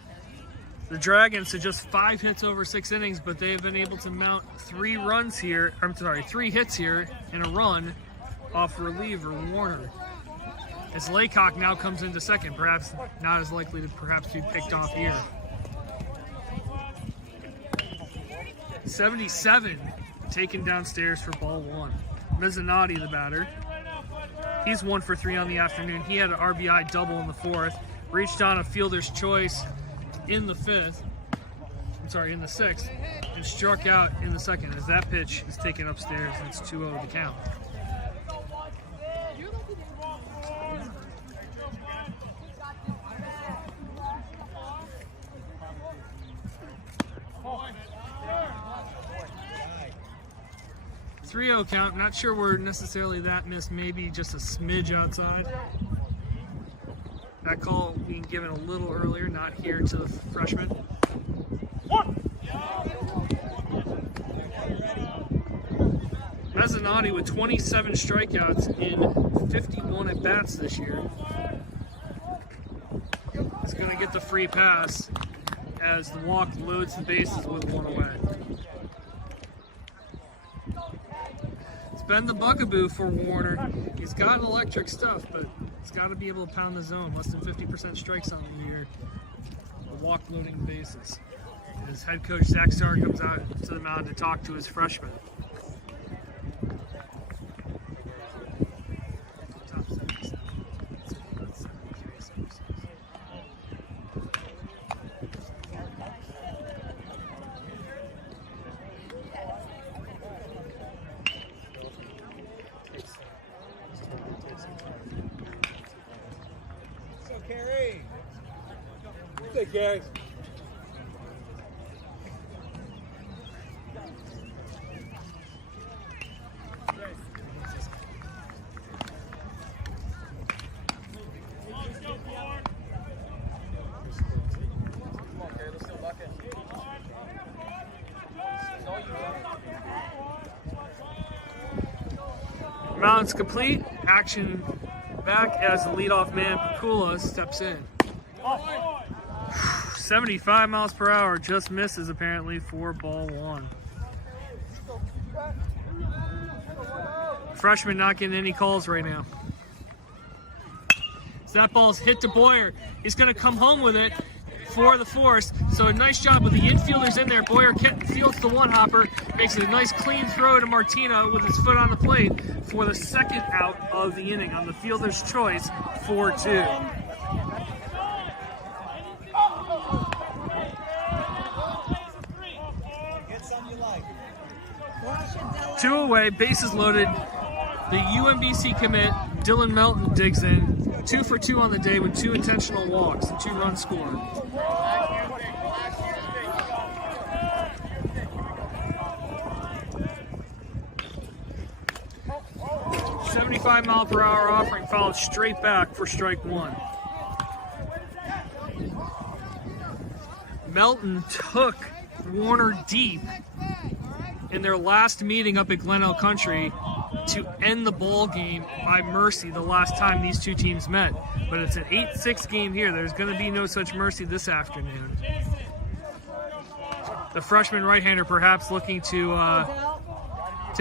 the Dragons to just 5 hits over 6 innings, but they have been able to mount 3 hits here and a run off reliever Warner. As Laycock now comes into second, perhaps not as likely to be picked off here. 77 taken downstairs for ball 1. Mezzanotte, the batter. He's 1 for 3 on the afternoon. He had an RBI double in the 4th. Reached on a fielder's choice in the 6th, and struck out in the 2nd as that pitch is taken upstairs, and it's 2-0 the count. .3-0 count. Not sure we're necessarily that missed, maybe just a smidge outside. That call being given a little earlier, not here to the freshman. Mezzanotte with 27 strikeouts in 51 at-bats this year is going to get the free pass as the walk loads the bases with 1 away. It's been the bugaboo for Warner. He's got electric stuff, but he's got to be able to pound the zone. Less than 50% strikes on the year. The walk loading the bases. His head coach Zach Starr comes out to the mound to talk to his freshman. Good, Gary. Mound's complete. Action back as the leadoff man, Pakula, steps in. 75 miles per hour, just misses apparently for ball 1. Freshman not getting any calls right now. So that ball's hit to Boyer. He's going to come home with it for the force. So a nice job with the infielders in there. Boyer fields the one-hopper, makes a nice clean throw to Martino with his foot on the plate for the 2nd out of the inning on the fielder's choice, 4-2. Two away, bases loaded. The UMBC commit, Dylan Melton, digs in. 2 for 2 on the day with 2 intentional walks and 2 runs scored. .75 mile per hour offering followed straight back for strike 1. Melton took Warner deep in their last meeting up at Glenelg Country to end the ball game by mercy the last time these two teams met. But it's an 8-6 game here. There's going to be no such mercy this afternoon. The freshman right-hander perhaps looking to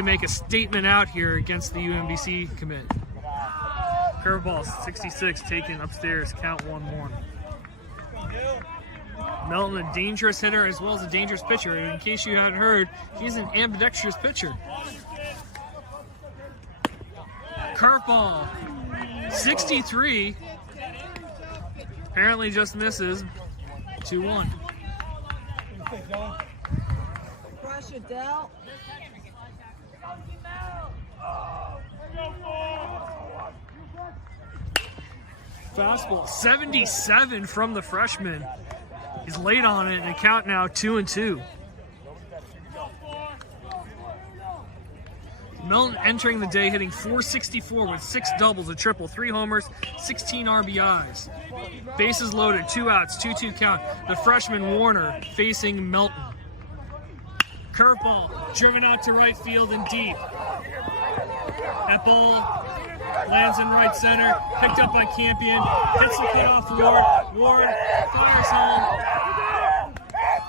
make a statement out here against the UMBC commit. Curveball 66 taken upstairs, count 1-1. Melton, a dangerous hitter as well as a dangerous pitcher. In case you hadn't heard, he's an ambidextrous pitcher. Curveball 63. Apparently just misses. 2-1. Crush it, Del. Fastball 77 from the freshman. He's late on it, and the count now 2-2. Melton entering the day hitting .464 with 6 doubles, a triple, 3 homers, 16 RBIs. Bases loaded, 2 outs, 2-2 count. The freshman Warner facing Melton. Curveball driven out to right field and deep. That ball lands in right center, picked up by Campion, hits the kid off Ward. Ward fires home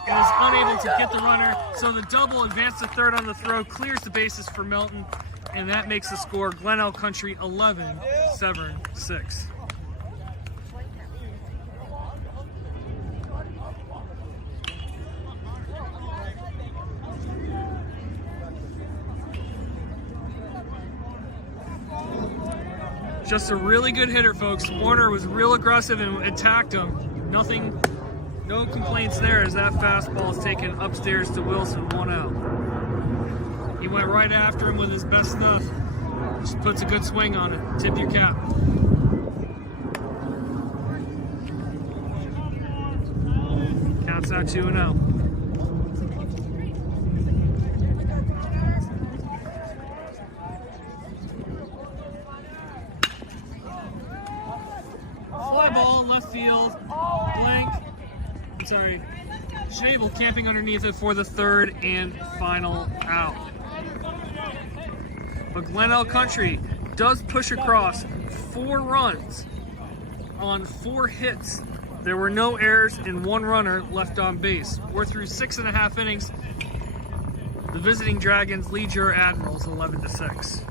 and is unable to get the runner. So the double advanced to third on the throw, clears the bases for Melton, and that makes the score Glenelg Country 11, Severn 6. Just a really good hitter, folks. Warner was real aggressive and attacked him. No complaints there as that fastball is taken upstairs to Wilson, 1 out. He went right after him with his best stuff. Just puts a good swing on it. Tip your cap. Counts out 2-0. Fly ball, left field, blank. I'm sorry. Schnabel camping underneath it for the third and final out. But Glenelg Country does push across 4 runs on 4 hits. There were no errors and 1 runner left on base. We're through 6.5 innings. The visiting Dragons lead your Admirals 11-6.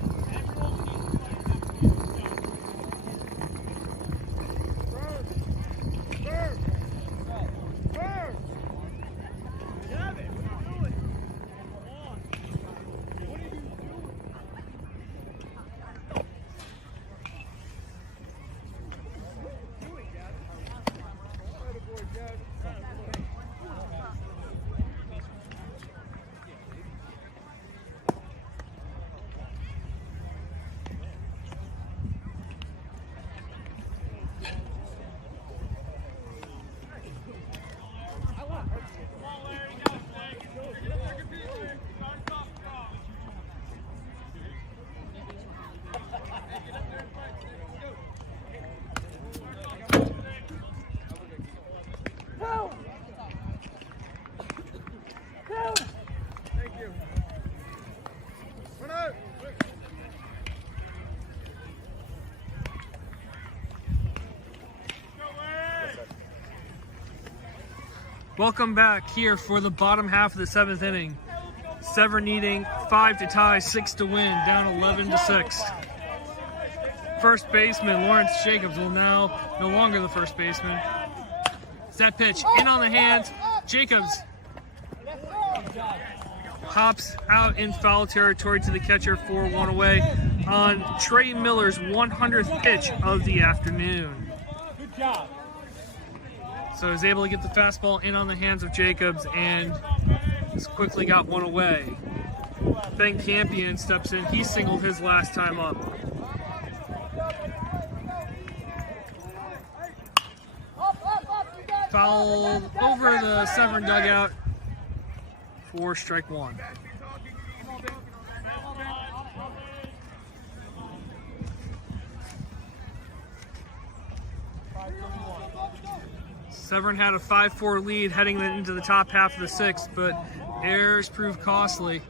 Welcome back here for the bottom half of the 7th inning. Severn needing 5 to tie, 6 to win, down 11-6. First baseman Lawrence Jacobs will now no longer the first baseman. Set pitch in on the hands. Jacobs hops out in foul territory to the catcher for 1 away on Trey Miller's 100th pitch of the afternoon. Good job. So he's able to get the fastball in on the hands of Jacobs and has quickly got 1 away. Ben Campion steps in. He singled his last time up. Foul over the Severn dugout for strike 1. Severn had a 5-4 lead heading into the top half of the sixth, but errors proved costly.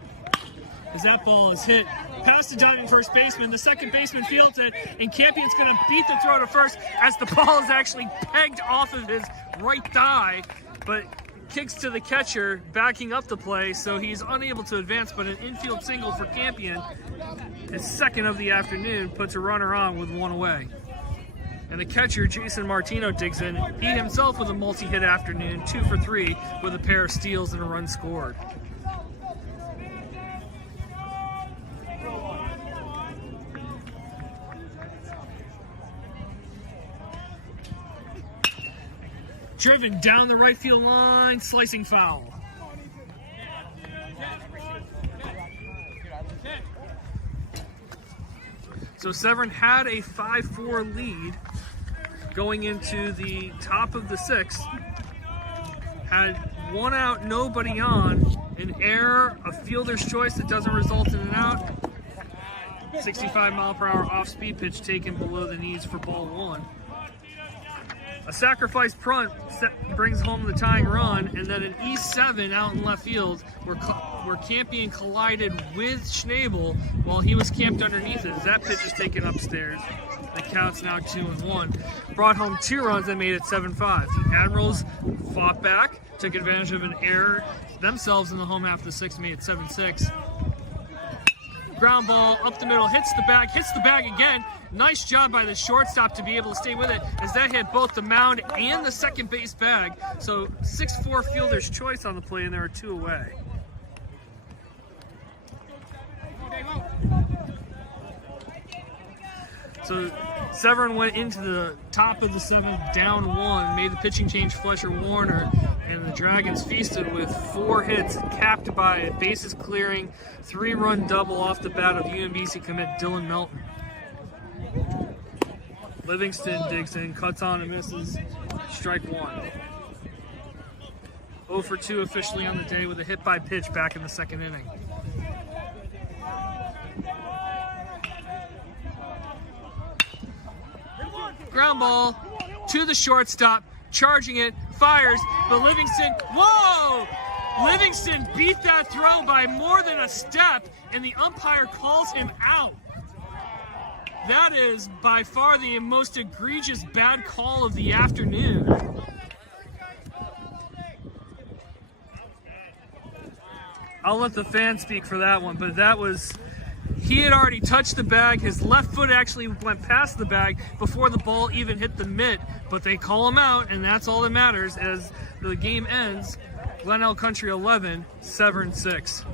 As that ball is hit past the diving first baseman, the second baseman fields it, and Campion's going to beat the throw to first as the ball is actually pegged off of his right thigh, but kicks to the catcher, backing up the play, so he's unable to advance, but an infield single for Campion, his second of the afternoon, puts a runner on with one away. And the catcher, Jason Martino, digs in. He himself with a multi-hit afternoon, 2 for 3, with a pair of steals and a run scored. Driven down the right field line, slicing foul. So Severn had a 5-4 lead going into the top of the sixth. Had one out, nobody on, an error, a fielder's choice that doesn't result in an out. 65-mile-per-hour off-speed pitch taken below the knees for ball one. A sacrifice punt brings home the tying run, and then an E7 out in left field where Campion collided with Schnabel while he was camped underneath it. As that pitch is taken upstairs, the count's now 2-1. Brought home 2 runs that made it 7-5. The Admirals fought back, took advantage of an error themselves in the home half of the sixth, made it 7-6. Ground ball up the middle, hits the bag again. Nice job by the shortstop to be able to stay with it as that hit both the mound and the second base bag. So 6-4 fielder's choice on the play, and there are 2 away. So Severn went into the top of the seventh down 1, made the pitching change Fletcher Warner, and the Dragons feasted with 4 hits, capped by a bases clearing 3-run double off the bat of UMBC commit Dylan Melton. Livingston digs in, cuts on and misses, strike 1. 0 for 2 officially on the day with a hit by pitch back in the second inning. Ground ball to the shortstop, charging it, fires, but Livingston, whoa! Livingston beat that throw by more than a step, and the umpire calls him out. That is by far the most egregious bad call of the afternoon. I'll let the fans speak for that one, but that was, he had already touched the bag. His left foot actually went past the bag before the ball even hit the mitt, but they call him out, and that's all that matters as the game ends. Glenelg Country 11, Severn 6.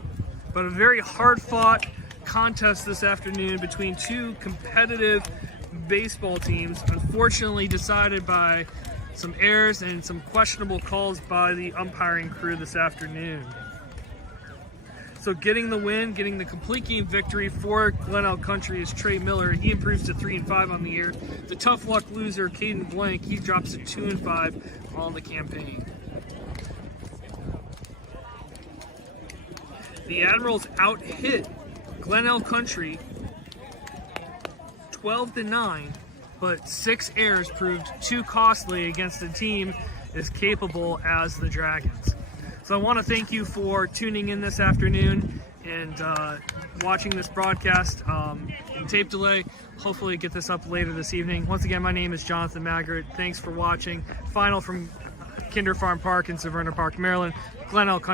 But a very hard-fought contest this afternoon between 2 competitive baseball teams, unfortunately decided by some errors and some questionable calls by the umpiring crew this afternoon. So getting the win, getting the complete game victory for Glenelg Country is Trey Miller. He improves to 3-5 on the year. The tough luck loser, Caden Blank, he drops to 2-5 on the campaign. The Admirals out-hit Glenelg Country 12-9, but 6 errors proved too costly against a team as capable as the Dragons. So I want to thank you for tuning in this afternoon and watching this broadcast in tape delay. Hopefully get this up later this evening. Once again, my name is Jonathan Maggart. Thanks for watching. Final from Kinder Farm Park in Severna Park, Maryland. Glenelg Country.